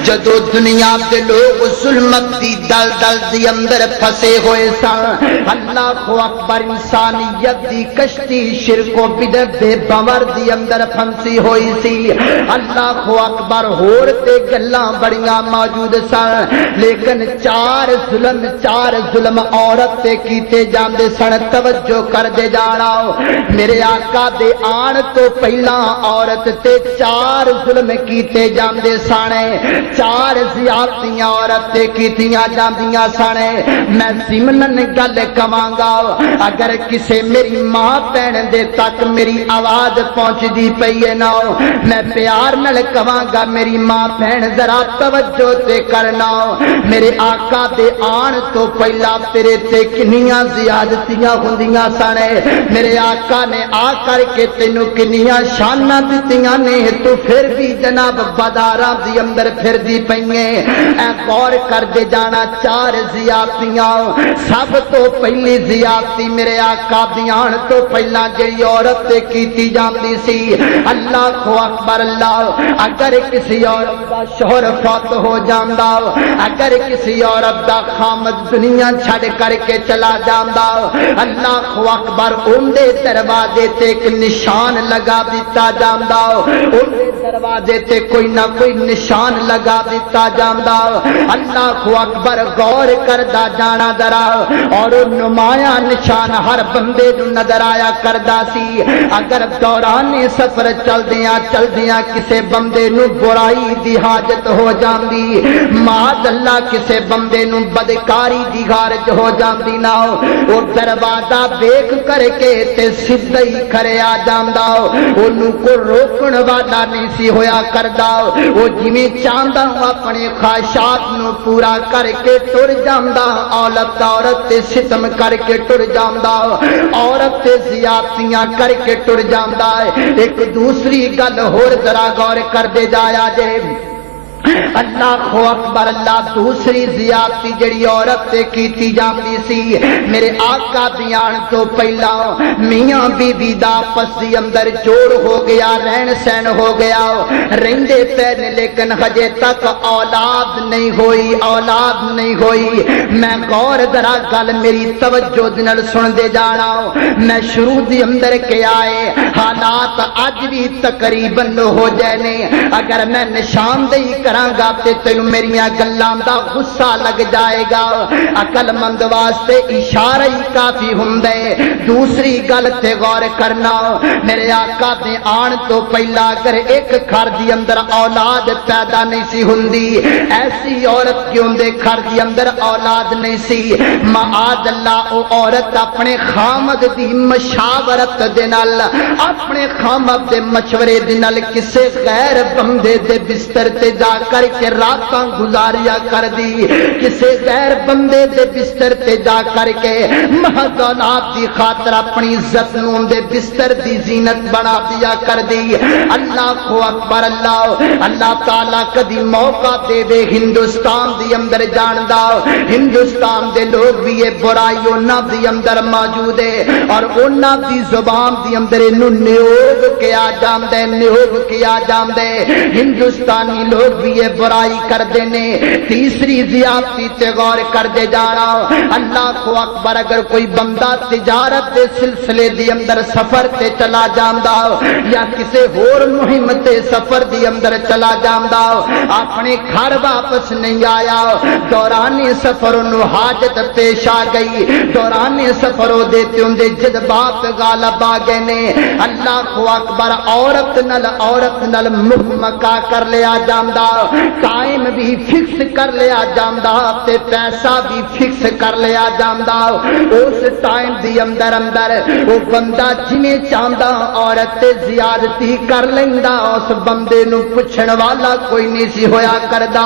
جدو دنیا دے لوگ ظلمت دی دل دل دی اندر پھسے ہوئے سن اللہ اکبر انسانیت دی کشتی شرک و بدعت دے بور دی اندر پھنسی ہوئی سی اللہ اکبر ہور تے گلاں بڑیاں موجود سن لیکن چار ظلم عورت تے کیتے جاندے سن توجہ کر دے جانا میرے آقا دے آن تو پہلا عورت تے چار ظلم کیتے جاندے سانے چار زیادتیاں عورت تے کیتیاں جاندیاں سانے میں سمنن گل کمانگا اگر کسے میری ماں پہن دے تک میری آواز پہنچ دی پئیے نہ میں پیار نل کمانگا میری ماں پہن ذرا توجہ تے کرنا میرے آقا دے آن تو پہلا تیرے تے کنیاں زیادتیاں ہوندیاں سانے میرے آقا نے آ کر کے تینوں کنیاں شانہ دیتیاں نے تو پھر بھی جناب باداراں دی اندر پھر دی پئیے اے غور کر دے جانا چار زیادتیاں سب تو پہلی زیادتی میرے آقا دی آن تو پہلا جڑی عورت تے کیتی جاندی سی اللہ اکبر اللہ اگر کسی عورت دا شوہر فوت ہو جاندا اگر کسی عورت دا خامد دنیا چھڑ کر کے چلا جاندا اللہ اکبر اندے دروازے تے ایک نشان لگا دیتا جاندا اندے دروازے تے کوئی نہ کوئی نشان لگا دیتا جاندا اللہ اکبر غور کردا جانا ذرا اور نمایاں نشان ہر بندے نو نظر آیا کردا سی اگر دوران سفر چلدیاں کسے بندے نو برائی دی حاجت ہو جاندی معاذ اللہ کسے بندے نو بدکاری دی غارج ہو جاندی نہ او دروازہ دیکھ کر کے تے سیدھا ہی کھڑے آ جاندا اونوں کو روکن والا نہیں سی ہویا کردا او جویں چاہندا اپنے خواہشات نو پورا کر کے ٹر جاندا عورت تے ستم کر کے ٹر جاندا عورت تے زیادتیاں کر کے ٹر جاندا ایک دوسری گل ہور ذرا غور کر دے جایا جے اللہ اکبر اللہ دوسری زیادتی جڑی عورت تے کیتی جاندی سی میرے آقا دی آن تو پہلا میاں بی بی دا آپس دی اندر جوڑ ہو گیا رہن سہن ہو گیا رہندے پہنے لیکن ہجے تک اولاد نہیں ہوئی میں غور ذرا گل میری توجہ نال سن دے جانا میں شروع دی اندر کے آئے حالات اج بھی تقریباً ہو جانے اگر میں نشاندہی کرانگا تے تینوں میریاں گلاں دا غصہ لگ جائے گا عقل مند واسطے اشارہ ہی کافی ہوندے دوسری گل تے غور کرنا میرے آقا دے آن تو پہلا اگر ایک گھر دی اندر اولاد پیدا نہیں سی ہوندی ایسی عورت کیوں دے گھر دی اندر اولاد نہیں سی معاذ اللہ او عورت اپنے خامد دی مشاورت دے نال اپنے خامد دے مشورے دے نال کسے غیر بندے دے بستر تے جا کر کے راتاں گزاریا کر دی کسے غیر بندے دے بستر تے جا کر کے محض اولاد دی خاطر اپنی عزت نوں دے بستر دی زینت بنا دیا کر دی اللہ اکبر اللہ تعالیٰ کدی موقع دے دے ہندوستان دی اندر جاندا ہندوستان دے لوگ بھی یہ برائی انہاں دی اندر موجود ہے اور انہاں دی زبان دی اندر انہوں نیوگ کیا جاندے ہندوستانی لوگ بھی یہ برائی کر دینے تیسری زیادتی تے غور کر دے جانا اللہ اکبر اگر کوئی بندہ تجارت دے سلسلے دی اندر سفر تے چلا جاندا یا کسے ہور مہم تے سفر دی اندر چلا جاندا اپنے گھر واپس نہیں آیا دوران سفر انہوں حاجت پیش آ گئی دوران سفر دیتے اندے جذبات غالب آ گئے نے اللہ اکبر عورت نل مکا کر لیا جاندا ٹائم بھی فکس کر لیا جاندا تے پیسہ بھی فکس کر لیا جاندا اس ٹائم دی اندر وہ بندہ جنہیں چاہندا عورت تے زیادتی کر لیندا اس بندے نو پوچھن والا کوئی نہیں سی ہویا کردا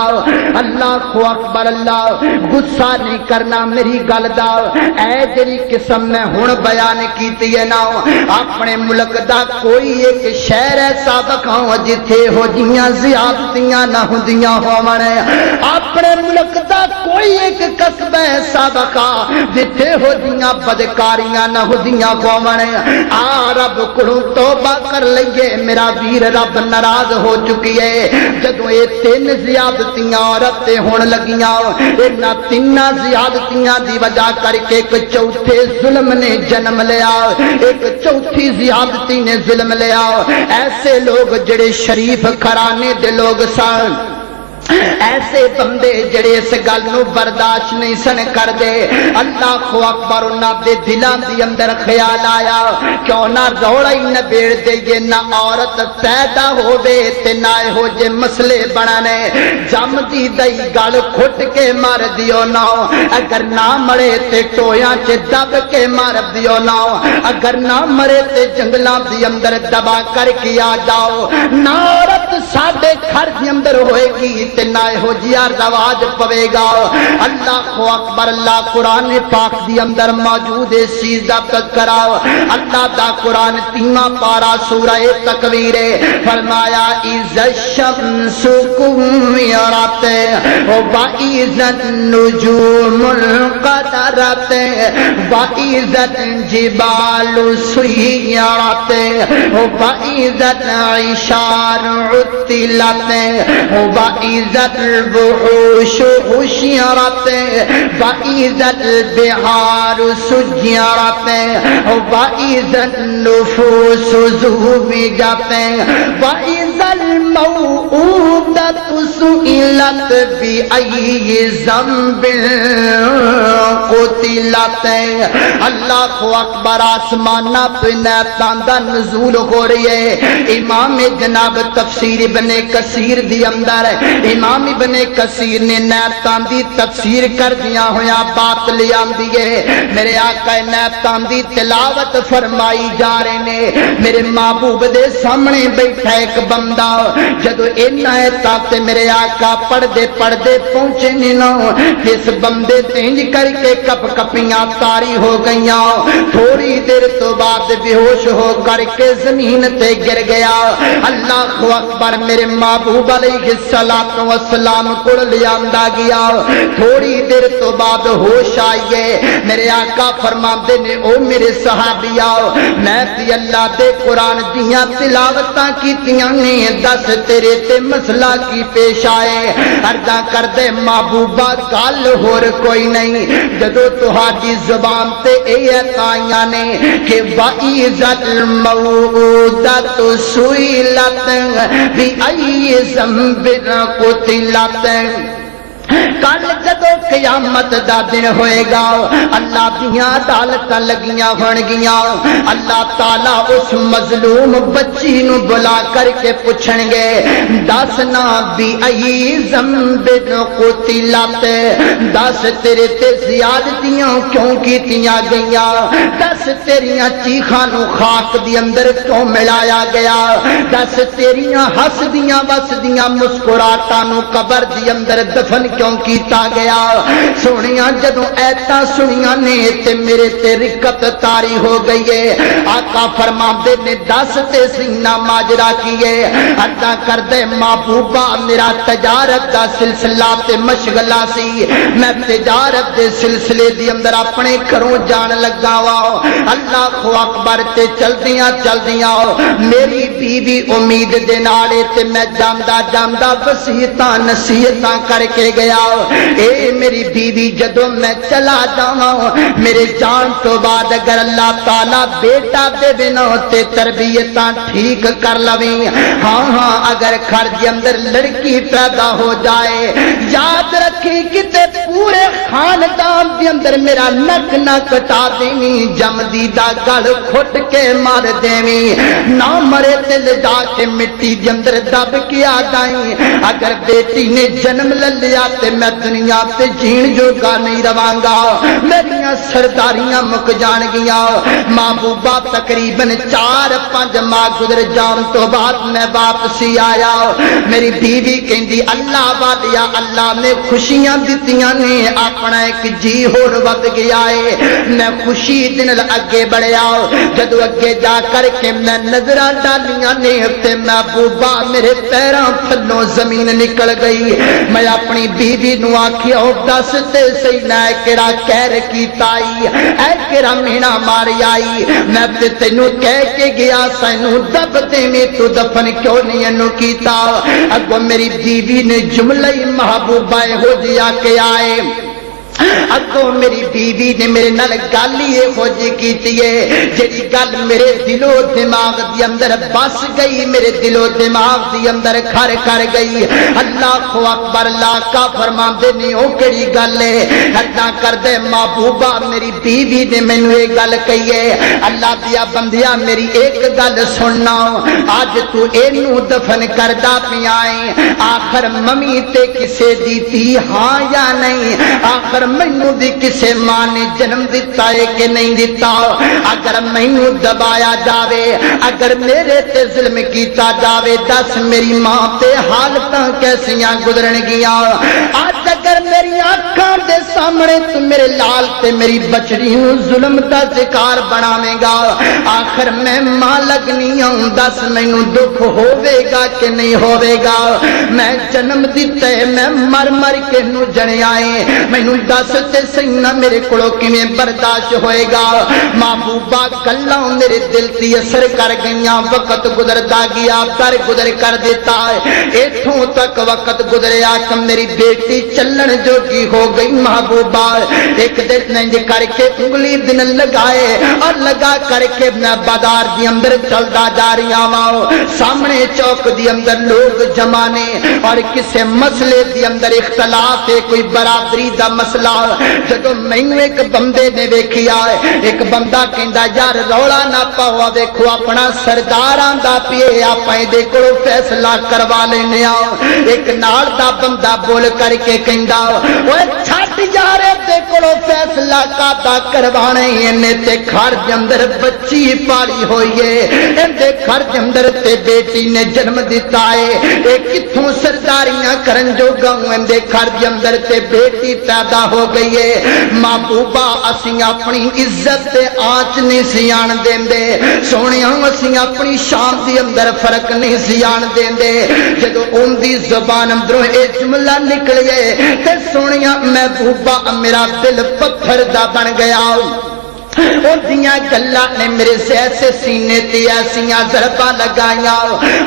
اللہ اکبر اللہ غصہ نہیں کرنا میری گل دا اے جڑی قسم میں ہن بیان کیتی ہے نا اپنے ملک دا کوئی ایک شہر ایسا بکھاؤ جتھے ہو جیاں زیادتیاں نہ ہوندیاں ہوون اپنے ملک دا کوئی ایک قصبہ ایسا بقا جتھے ہو دیاں بدکاریاں نہ ہوندیاں ہوون آ رب کولوں توبہ کر لئیے میرا ویر رب ناراض ہو چکی ہے جدوں اے تین زیادتیاں عورت تے ہون لگیاں انہاں تیناں زیادتیاں دی وجہ کر کے ایک چوتھے ظلم نے جنم لیا ایک چوتھی زیادتی نے ظلم لیا ایسے لوگ جڑے شریف گھرانے دے لوگ سن ایسے بندے جڑے اس گل نو برداشت نہیں سن کر دے اللہ اکبر انہاں دے دلاں دی اندر خیال آیا کیوں نہ روڑا ہی نبیڑ دئیے نہ عورت پیدا ہووے تے نہ ہو جے مسئلے بنانے جم دی دئی گل کھٹ کے مار دیو نہ اگر نہ مرے تے ٹویاں چ دب کے مار دیو نہ اگر نہ مرے تے جنگلاں دی اندر دبا کر کے آ جاؤ نہ عورت ساڈے گھر دی اندر ہوئے گی تے نہ ہو جیا رواج پوے گا اللہ اکبر اللہ قرآن پاک دی اندر موجود ہے سیدہ تذکرہ اللہ دا قرآن تیمہ پارا سورہ تکویر فرمایا اذا الشمس کورت واذا النجوم انقطرت واذا الجبال سيرت واذا العشار عطلت واذا الوحوش حشرت واذا البحار سجرت واذا النفوس زوجت واذا الموءودة سئلت بأي ذنب قتلت اللہ اکبر آسمانہ پہ نیتاں دا نزول ہو رہی ہے امام جناب تفسیر ابن کثیر دی اندر امام ابن کثیر نے نیتاں دی تفسیر کر دیا ہویا بات لے آندی ہے میرے آقا نیتاں دی تلاوت فرمائی جا رہے نے میرے محبوب دے سامنے بیٹھا ایک بندہ جدو انہاں ایتاں تے میرے آقا پڑھدے پہنچے نہ اس بندے تینج کر کے کپ کپیاں تاری ہو گئیاں تھوڑی دیر تو بعد بے ہوش ہو کر کے زمین تے گر گیا اللہ اکبر میرے محبوب علیہ السلام کو لے آندا گیا تھوڑی دیر تو بعد ہوش آئیے میرے آقا فرماندے نے او میرے صحابیہ میں تے اللہ دے قرآن دیاں تلاوتاں کیتیاں نے دس تیرے تے مسئلہ کی پیش آئے عرضاں کر دے محبوبہ گل ہور کوئی نہیں جدو تہاڈی زبان تے اے آیاں نے کہ وَإِذَا الْمَوْءُودَةُ سُئِلَتْ بِأَيِّ ذَنبٍ قُتِلَتْ کل جدو قیامت دا دن ہوئے گا اللہ دیاں عدالتاں لگیاں ہون گیاں اللہ تعالیٰ اس مظلوم بچی نو بلا کر کے پوچھن گے دس نا بی ای ذنب قتلت دس تیرے تے زیادتیاں کیوں کیتیاں گئیاں دس تیریاں چیخاں نو خاک دی اندر کیوں ملایا گیا دس تیریاں ہس دیاں بس دیاں مسکراتاں نو قبر دی اندر دفن کیوں کیتا گیا سنیاں جدوں ایتاں سنیاں نے تے میرے تے رکت تاری ہو گئی ہے آقا فرماندے نے دس تے سینہ ماجرا کیے ادا کر دے محبوبہ میرا تجارت دا سلسلہ تے مشغلہ سی میں تجارت دے سلسلے دی اندر اپنے گھروں جان لگا وا اللہ اکبر تے چلدیاں میری بیوی امید دے نالے تے میں جاندا وصیتاں نصیحتاں کر کے گیا اے میری بیوی جدوں میں چلا جاواں میرے جان تو بعد اگر اللہ تعالی بیٹا دے دینا تے تربیتاں ٹھیک کر لویں ہاں اگر گھر دے اندر لڑکی پیدا ہو جائے یاد رکھی کتے پورے خاندان دے اندر میرا نک نہ کٹا دینی جمدی دا گل کھٹ کے مار دیویں نہ مرے تے لجا کے مٹی دے اندر دب کے آ جائیں اگر بیٹی نے جنم لیا تے میں دنیا تے جین جوگا نہیں رواں گا، میریاں سرداریاں مک جان گیا۔ محبوبہ تقریباً 4-5 ماہ گزر جان تو بعد میں واپسی آیا۔ میری بیوی کہندی اللہ والیا اللہ نے خوشیاں دتیاں نے، اپنا ایک جی ہور ود گیا ہے۔ میں خوشی دن اگے بڑھیا، جدو اگے جا کر کے میں نظراں ڈالیاں نے تے محبوبہ میرے پیراں تھلوں زمین نکل گئی۔ میں اپنی بیوی نو آکھیا دس تے صحیح نہ کیڑا کہر کیتا ای، اے کیڑا مینا ماری آئی، میں تے تینوں کہہ کے گیا سینوں دب دیویں تو دفن کیوں نہیں انو کیتا۔ اگو میری بیوی نے جملہ محبوبہ ہو جیا کے آئے، اگوں میری بیوی نے میرے نال گل یہ ہو جی کیتی ہے جڑی گل میرے دل و دماغ دی اندر بس گئی، میرے دل و دماغ دی اندر کھر کر گئی۔ اللہ اکبر، اللہ کا فرماندے نے او کیڑی گل ہے؟ اللہ کر دے محبوبہ میری بیوی نے مینوں یہ گل کہی ہے، اللہ دیا بندیا میری ایک گل سننا، اج تو اینو دفن کردا پیا ہے، آخر ممی تے کسے دی تھی ہاں یا نہیں؟ آخر مینوں دی کسے ماں نے جنم دیتا ہے کہ نہیں دیتا؟ اگر مینوں دبایا جاوے، اگر میرے تے ظلم کیتا جاوے، دس میری ماں تے حالتاں کیسیاں گزرن گیاں؟ آج اگر میری آنکھاں دے سامنے تو میرے لال تے میری بچڑی ہوں ظلم دا شکار بناویں گا، آخر میں ماں لگنی ہوں، دس مینوں دکھ ہوے گا کہ نہیں ہوے گا؟ میں جنم دیتا ہے، میں مر مر کے نو جنیا ہے، مینوں دس تے سینا میرے کولوں کیویں برداشت ہوئے گا؟ محبوبہ گلاں میرے دل تے اثر کر گئیاں، وقت گزردا گیا، در گزر کر دیتا ہے، ایتھوں تک وقت گزریا کہ میری بیٹی چلن جوگی ہو گئی۔ محبوبہ ایک دن انج کر کے انگلی دن لگائے اور لگا کر کے میں بازار دی اندر چلدا جا رہا ہاں، سامنے چوک دی اندر لوگ جمع نے اور کسے مسئلے دی اندر اختلاف ہے، کوئی برابری دا مسئلہ۔ جدو مینوں ایک بندے نے ویکھیا، ایک بندہ کہندا یار رولا نہ پاؤ، دیکھو اپنا سردار آندا پیے، آپاں دے کولوں فیصلہ کروا لینے آ۔ ایک نال دا بندہ بول کر کے کہندا اوے چھٹ یار تے کولوں فیصلہ کادا کروانے، اینے تے گھر دے اندر بچی پالی ہوئی ہے، ایندے گھر دے اندر تے بیٹی نے جنم دتا ہے، اے کتھوں سرداریاں کرن جوگا ایندے گھر دے اندر تے بیٹی پیدا ہو گئی ہے۔ محبوبہ اسیں اپنی عزت تے آنچ نہیں سی آن دیندے، سونیاں اسیں اپنی شان دے اندر فرق نہیں سی آن دیندے۔ جدو اون دی زبان اندروں اے جملہ نکلے تے سونیاں محبوبہ میرا دل پتھر دا بن گیا۔ ان دیاں گلاں نے میرے ایسے سینے تے ایسیاں ضرباں لگائیاں،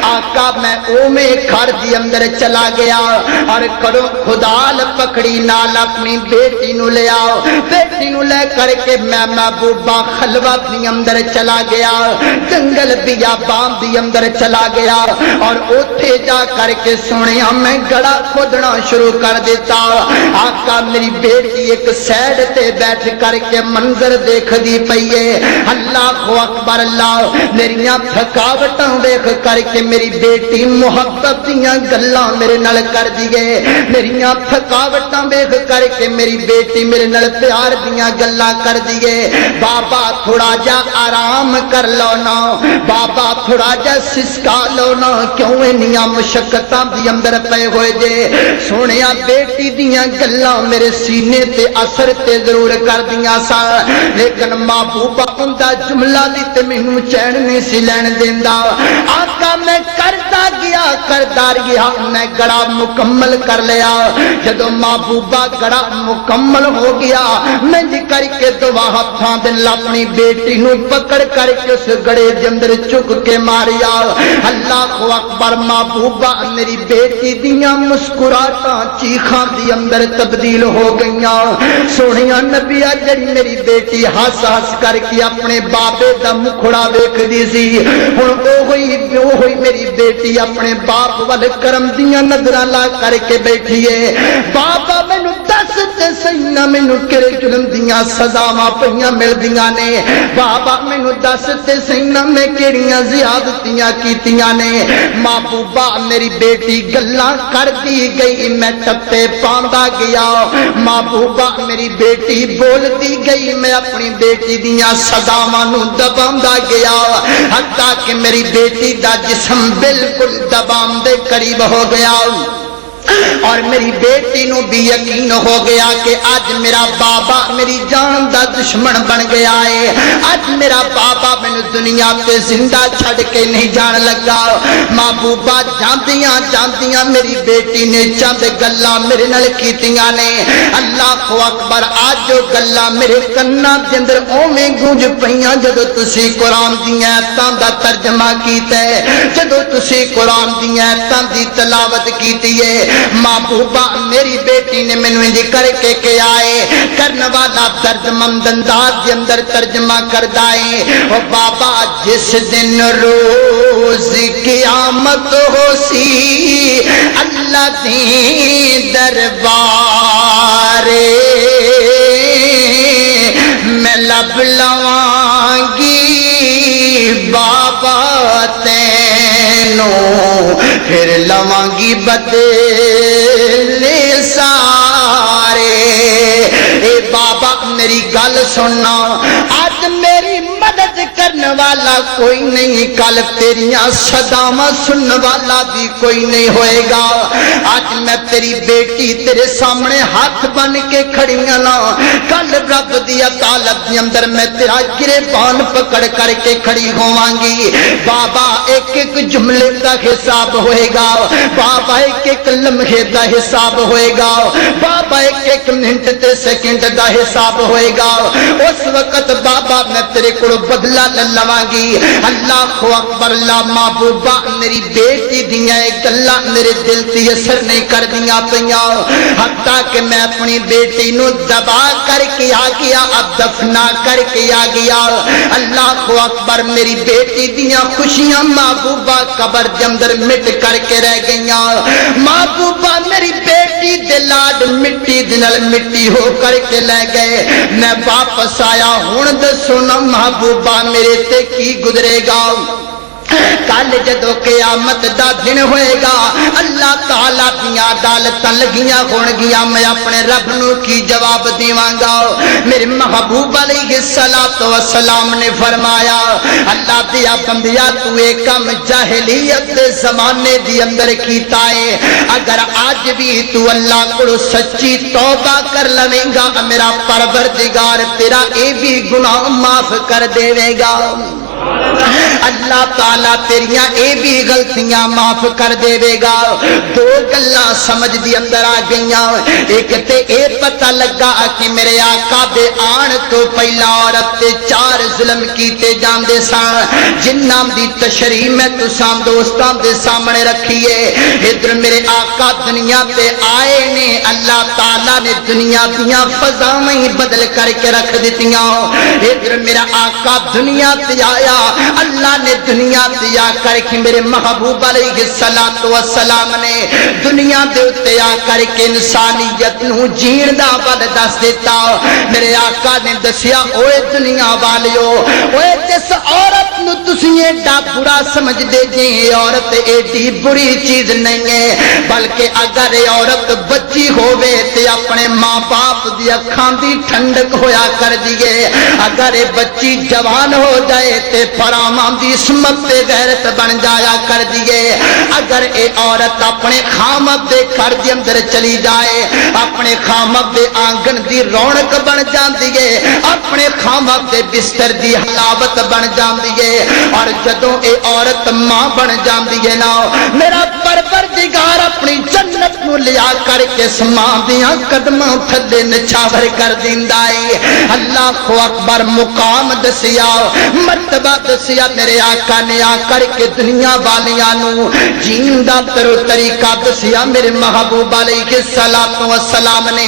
آقا میں اوویں گھر دی اندر چلا گیا اور کرو خدا پکڑی نال اپنی بیٹی نو لے آؤ، بیٹی نو لے کر کے میں محبوبہ خلوت دی اندر چلا گیا، جنگل بیابان دی اندر چلا گیا اور اوتھے جا کر کے سنیا میں گڑا کھودنا شروع کر دیتا۔ آقا میری بیٹی ایک سائیڈ تے بیٹھ کر کے منظر دیکھ دی پئیے، اللہ اکبر اللہ، میریاں تھکاوٹاں دیکھ کر کے میری بیٹی محبت دیاں گلاں میرے نال کر دیے، میریاں تھکاوٹاں دیکھ کر کے میری بیٹی میرے نال پیار دیاں گلاں کر دیے۔ بابا تھوڑا جا آرام کر لو نا، بابا تھوڑا جا سسکا لو نا، کیوں انیاں مشقتاں دی اندر پے ہوئے جے؟ سونیا بیٹی دیاں گلاں میرے سینے تے اثر تے ضرور کر دیاں سا، لیکن محبوبہ اوندا جملہ دی تے مینوں چین نہیں سی لین دیندا۔ آقا میں کردا گیا میں گڑا مکمل کر لیا، جدو محبوبہ گڑا مکمل ہو گیا میں جی کر کے دعا ہتھاں دے اپنی بیٹی نو پکڑ کر کے اس گڑے دے اندر چک کے ماریا۔ اللہ اکبر، محبوبہ میری بیٹی دیاں مسکراہٹاں چیخاں دی اندر تبدیل ہو گئیاں۔ سونیا نبیا جڑی میری بیٹی ہس ہس کر کے اپنے بابے دا مکھڑا ویکھدی سی، ہن اوہی میری بیٹی اپنے باپ ول کرم دیاں نظراں لا کر کے بیٹھی ہے۔ بابا مینوں دس تے سینا مینوں کہڑے جرم دیاں سزاواں پئیاں ملدیاں نے بابا مینوں دس تے سینا میں کہڑیاں زیادتیاں کیتیاں نے محبوبہ میری بیٹی گلاں کردی گئی میں ٹپے پاندا گیا محبوبہ میری بیٹی بولدی گئی میں اپنی بیٹی دیاں صداواں نوں دباندا گیا حتیٰ کہ میری بیٹی دا جسم بالکل دبام دے قریب ہو گیا اور میری بیٹی نو بھی یقین ہو گیا کہ آج میرا بابا میری جان دا دشمن بن گیا ہے آج میرا بابا مینوں دنیا تے زندہ چھڑ کے نہیں جان لگا محبوبہ جاندیاں جاندیاں میری بیٹی نے چند گلاں میرے نال کیتیاں نے اللہ اکبر آج جو گلاں میرے کناں دے اندر اوویں گونج پئیاں جدوں تسی قرآن دیاں آیاتاں دا ترجمہ کیتا ہے جدوں تسی قرآن دیاں آیاتاں دی تلاوت کیتی ہے محبوبہ میری بیٹی نے مینوں انج کر کے کہا ہے کرن والا درد مند انداز دے اندر ترجمہ کردا ہے او بابا جس دن روز قیامت ہوسی اللہ دے دربار میں لب لواں گی بابا تینوں پھر لواں گی بدلے سارے اے بابا میری گل سننا آج میری مدد کرنے والا کوئی نہیں کل تیریاں صداواں سننے والا بھی کوئی نہیں ہوئے گا آج میں تیری بیٹی تیرے سامنے ہاتھ بن کے کھڑیاں نا کل رب دی عدالت دی اندر میں تیرا گریبان پکڑ کر کے کھڑی ہوواں گی بابا ایک ایک جملے دا حساب ہوئے گا بابا ایک ایک لمحے دا حساب ہوئے گا بابا ایک ایک منٹ تے سیکنڈ دا حساب ہوئے گا اس وقت بابا میں تیرے کو بدلہ للواں گی اللہ اکبر اللہ محبوبہ میری بیٹی دیاں ایک اللہ میرے دل تی اثر نہیں کر دیاں پئیاں حتیٰ کہ میں اپنی بیٹی نو دبا کر کے آ گیا اب دفنا کر کے آ گیا اللہ اکبر میری بیٹی دیاں خوشیاں محبوبہ قبر دے اندر مٹ کر کے رہ گئیاں محبوبہ میری بیٹی دے لاڈ مٹی دنال مٹی ہو کر کے لے گئے میں واپس آیا ہن دسو نا محبوبہ میرے تے کی گزرے گا کل جدو قیامت دا دن ہوئے گا اللہ تعالیٰ دیاں عدالتاں لگیاں ہون گیاں میں اپنے رب نو کی جواب دیواں گا میرے محبوب علیہ السلام نے فرمایا اللہ دیا بندیا تو ایک کم جاہلیت دے زمانے دی اندر کیتا ہے اگر آج بھی تو اللہ کو سچی توبہ کر لویں گا میرا پروردگار تیرا اے بھی گناہ معاف کر دے گا اللہ تعالیٰ تیریاں اے بھی غلطیاں معاف کر دے گا دو گلاں سمجھ دی اندر آ گئیاں ایک تے اے پتہ لگا کہ میرے آقا دے آن تو پہلا عورت تے 4 ظلم کیتے جاندے سان جنہاں دی تشریح میں تساں دوستاں دے سامنے رکھیے ادھر میرے آقا دنیا تے آئے نے اللہ تعالیٰ نے دنیا دیاں فضاویں بدل کر کے رکھ دیتیاں ادھر میرا آقا دنیا تے آیا اللہ نے دنیا دیا کر کے میرے محبوب علیہ السلام نے دنیا دے اتے آ کر کے انسانیت نو جین دا ول دس دیتا میرے آقا نے دسیا اوے دنیا والیو اوے جس عورت نو تسی ایڈا برا سمجھ دے جے عورت ایڈی بری چیز نہیں ہے بلکہ اگر عورت بچی ہووے تے اپنے ماں باپ دی اکھاں دی ٹھنڈک ہویا کر دیے اگر بچی جوان ہو جائے تے پراواں دی عصمت تے غیرت بن جایا کر دیے اگر اے عورت اپنے خامد دے گھر دے اندر چلی جائے اپنے خامد دے آنگن دی رونق بن جاندی ہے اپنے خامد دے بستر دی حلاوت بن جاندی ہے اور جدوں اے عورت ماں بن جاندی ہے نا میرا پروردگار اپنی جنت نو لیا کر کے سماں دیاں قدماں تھلے نچھاور کر دیندا ہے اللہ اکبر مقام دسیا مرتبہ دسیا میرے آقا نے آ کر کے دنیا والیاں نو جین دا طریقہ دسیا میرے محبوب علیہ السلام نے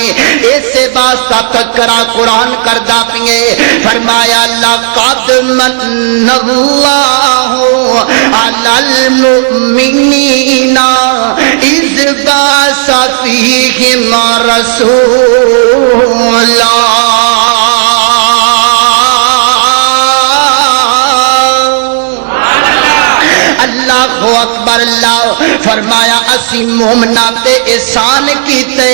ایسے واسطہ تذکرہ قرآن کردا پیے فرمایا لقد من اللہ علی المؤمنین اذ بعث فیہم رسولا اکبر۔ اللہ فرمایا اسی مومنہ تے احسان کیتے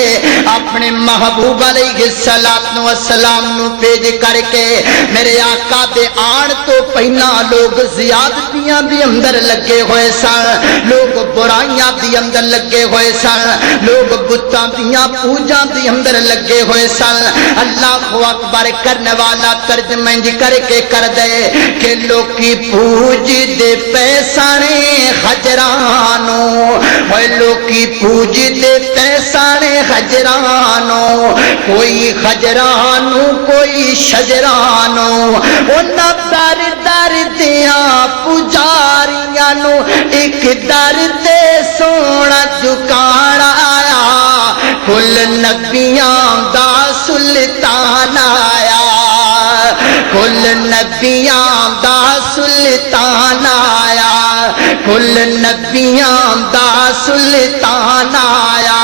اپنے محبوب علیہ السلام نو بھیج کر کے میرے آقا دے آن تو پہنا لوگ زیادتیاں دی اندر لگے ہوئے سن، لوگ برائیاں دی اندر لگے ہوئے سن، لوگ بتاں دیاں پوجاں دی اندر لگے ہوئے سن۔ اللہ اکبر کرنے والا ترجمہ کر کے کر دے کہ لوکی پوج دے پیسانے خجرانو، اوے لوکی پوج دے پیسانے خجرانو، کوئی خجرانو کوئی شجرانو، انہاں در در دیاں پجاریاں نو ایک در تے سونا جھکانا آیا، کل نبیاں دا سلطان آیا، کل نبیاں دا سلطان آیا، کل نبیاں دا سلطان آیا۔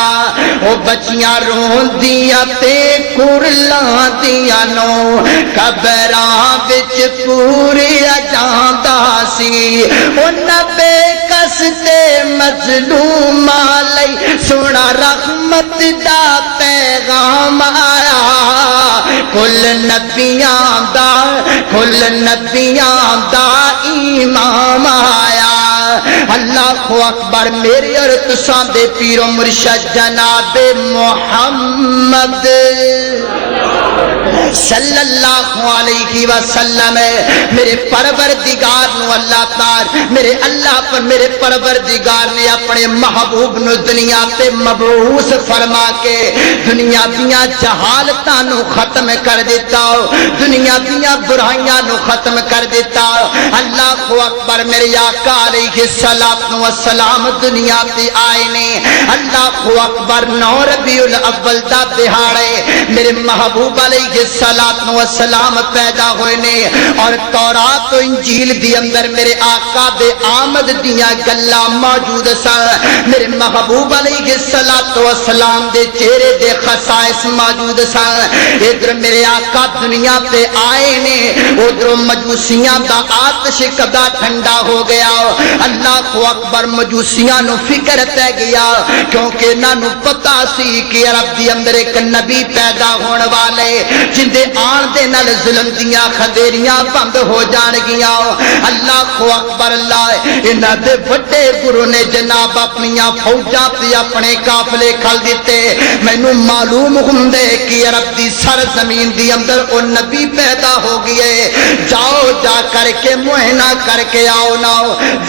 او بچیاں رون دیاں تے کرلاں دیاں نو قبراں وچ پوری جاندا سی، او نبے کس تے مظلوماں لئی سونا رحمت دا پیغام آیا، کل نبیاں دا امام آیا۔ اللہ اکبر۔ میرے اور تساں دے پیر و مرشد جناب محمد صلی اللہ علیہ وسلم میرے پروردگار نو اللہ تعالی میرے پروردگار نے اپنے محبوب نو دنیا تے مبعوث فرما کے دنیا دیاں جہالتاں نو ختم کر دیتا، دنیا دیاں برائیاں نو ختم کر دیتا۔ اللہ اکبر۔ میرے آقا علیہ السلام دنیا تے آئے نے، اللہ اکبر۔ 9 ربیع الاول دا دہاڑے میرے محبوب علیہ السلام پیدا ہوئے نے، اور تورات و انجیل دی اندر میرے آقا دے آمد دیاں گلاں موجود سن، میرے محبوب علیہ السلام دے چہرے دے خصائص موجود سن۔ ادھر میرے آقا دنیا تے آئے نے، ادھر مجوسیاں دا آتش کدا ٹھنڈا ہو گیا۔ اللہ اکبر۔ مجوسیاں نو فکر تے گیا کیونکہ انہاں نو پتہ سی کہ عرب دی اندر ایک نبی پیدا ہون والے جندے آن دے نال ظلم دیاں خدیریاں بند ہو جان گیاں۔ اللہ اکبر۔ اللہ انہاں دے بڑے گرو نے جناب اپنیاں فوجاں تے اپنے قافلے کھل دیتے۔ مینوں معلوم ہوندے کہ عرب دی سرزمین دی اندر او نبی پیدا ہو گئے، جاؤ جا کر کے معائنہ کر کے آؤ نا،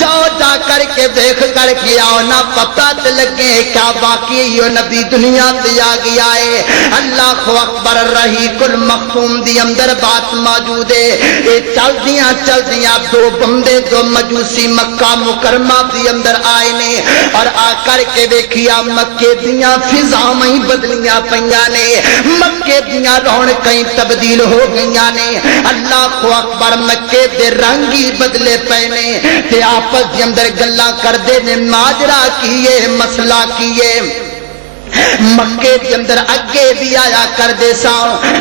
جاؤ جا کر کے دیکھ کر کے آؤ نا، پتہ تے لگے کیا باقی یہ نبی دنیا تے آ گیا ہے۔ اللہ اکبر۔ رہی کل مختوم دی اندر بات موجود ہے، اے چل دیاں دو بندے دو مجوسی مکہ مکرمہ دی اندر آئے نے، اور آ کر کے دیکھیا مکے دیاں فضائیں بدلیاں پئیاں نے، مکے دیاں رونقیں تبدیل ہو گئیاں نے۔ اللہ اکبر۔ مکے دے رنگ ہی بدلے پے نے، تے آپس دے اندر گلاں کردے نے ماجرا کیے مسئلہ کیے۔ مکے دی اندر اگے بھی آیا کر دے سا،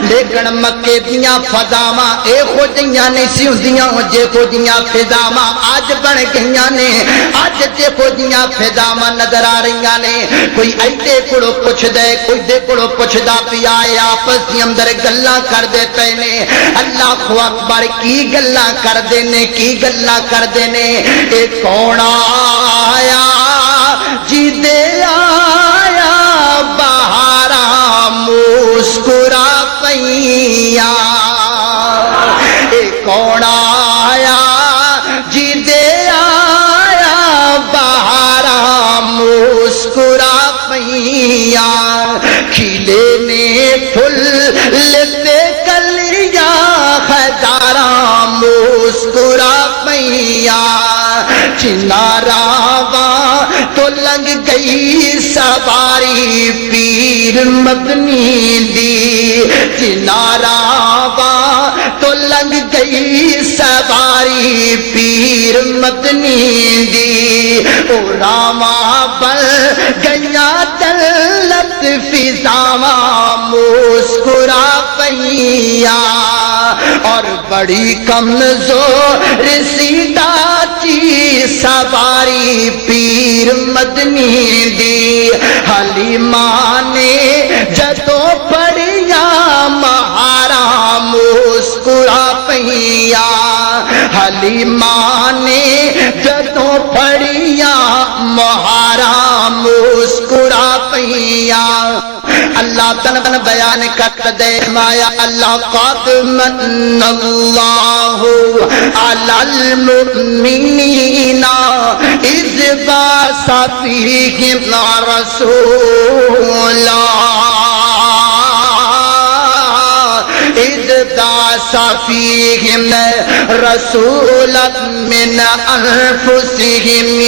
لیکن مکے دیاں فضاواں اے ہو جیاں نہیں سی ہوندیاں جے کو دیاں فضاواں اج بن گئیاں نے، اج جے کو دیاں فضاواں نظر آ رہیاں نے۔ کوئی ایدے کولو پوچھ دے، کوئی دے کولو پوچھدا پیا اے، آپس دی اندر گلاں کر دے پے نے۔ اللہ اکبر۔ کی گلاں کر دے نے، کی گلاں کر دے نے؟ اے کون آیا جی دے آیا بہارا مسکرا پئیاں، اے کون آیا جی دے آیا بہارا مسکرا پئیاں، کھلے نے پھل تے کلیاں خزارا مسکرا پئیاں، چناراواں تو لنگ گئی سواری پیر مدنی دی، چناراواں تو لنگ گئی سواری پیر مدنی دی او راواں بن گیا دلت فضاواں مسکرا پئیاں اور بڑی کمزور سیدھا چی سواری پیر مدنی دی حلیمہ نے جدوں پڑھیا مہارا مسکرا پئیاں حلیمہ نے جدوں پڑھیا مہارا مسکرا پئیاں اللہ تن بیان کر دے مایا اللہ قد من اللہ علی المؤمنین اذ بعث فیہم رسولا اذ بعث فیہم رسولا من انفسہم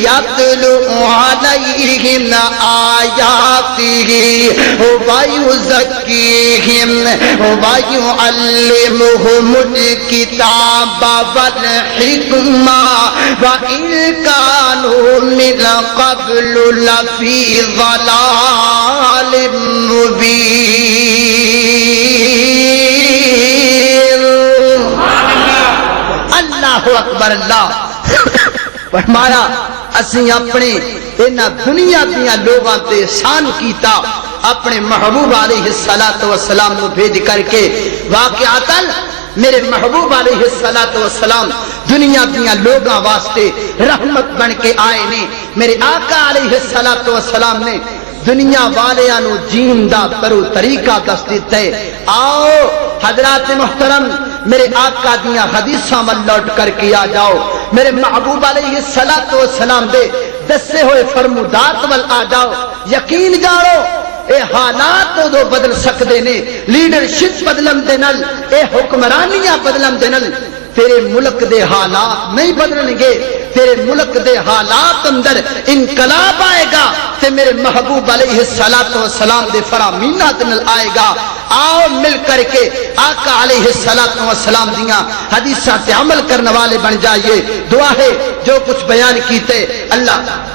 یتلو علیہم آیاتہ وَيُزَكِّيهِمْ وَيُعَلِّمُهُمُ الْكِتَابَ وَالْحِكْمَةَ وَإِنْ كَانُوا مِنْ قَبْلُ لَفِي ضَلَالٍ مُبِينٍ اللہ اکبر اللہ فرمایا اسی اپنے انہاں دنیا دیاں لوگاں تے احسان کیتا اپنے محبوب علیہ السلام کو بھیج کر کے واقعاتاً میرے محبوب علیہ السلام دنیا دیاں لوگاں واسطے رحمت بن کے آئے نے میرے آقا علیہ السلام نے دنیا والیاں نو جین دا کرو طریقہ دس دیتا ہے آؤ حضرات محترم میرے آقا دیاں حدیثاں میں لوٹ کر کے آ جاؤ میرے محبوب علیہ السلام دے دسے ہوئے فرمودات وال آ جاؤ یقین جاؤ اے حالات دو بدل سکدے نے لیڈرشپ بدلن دے نال اے حکمرانیاں بدلن دے نال تیرے ملک دے حالات نہیں بدلن گے تیرے ملک دے حالات اندر انقلاب آئے گا تے میرے محبوب علیہ السلام دے فرامینات نال آئے گا آؤ مل کر کے آقا علیہ السلام دیاں حدیثاں تے عمل کرنے والے بن جائیے دعا ہے جو کچھ بیان کیتے اللہ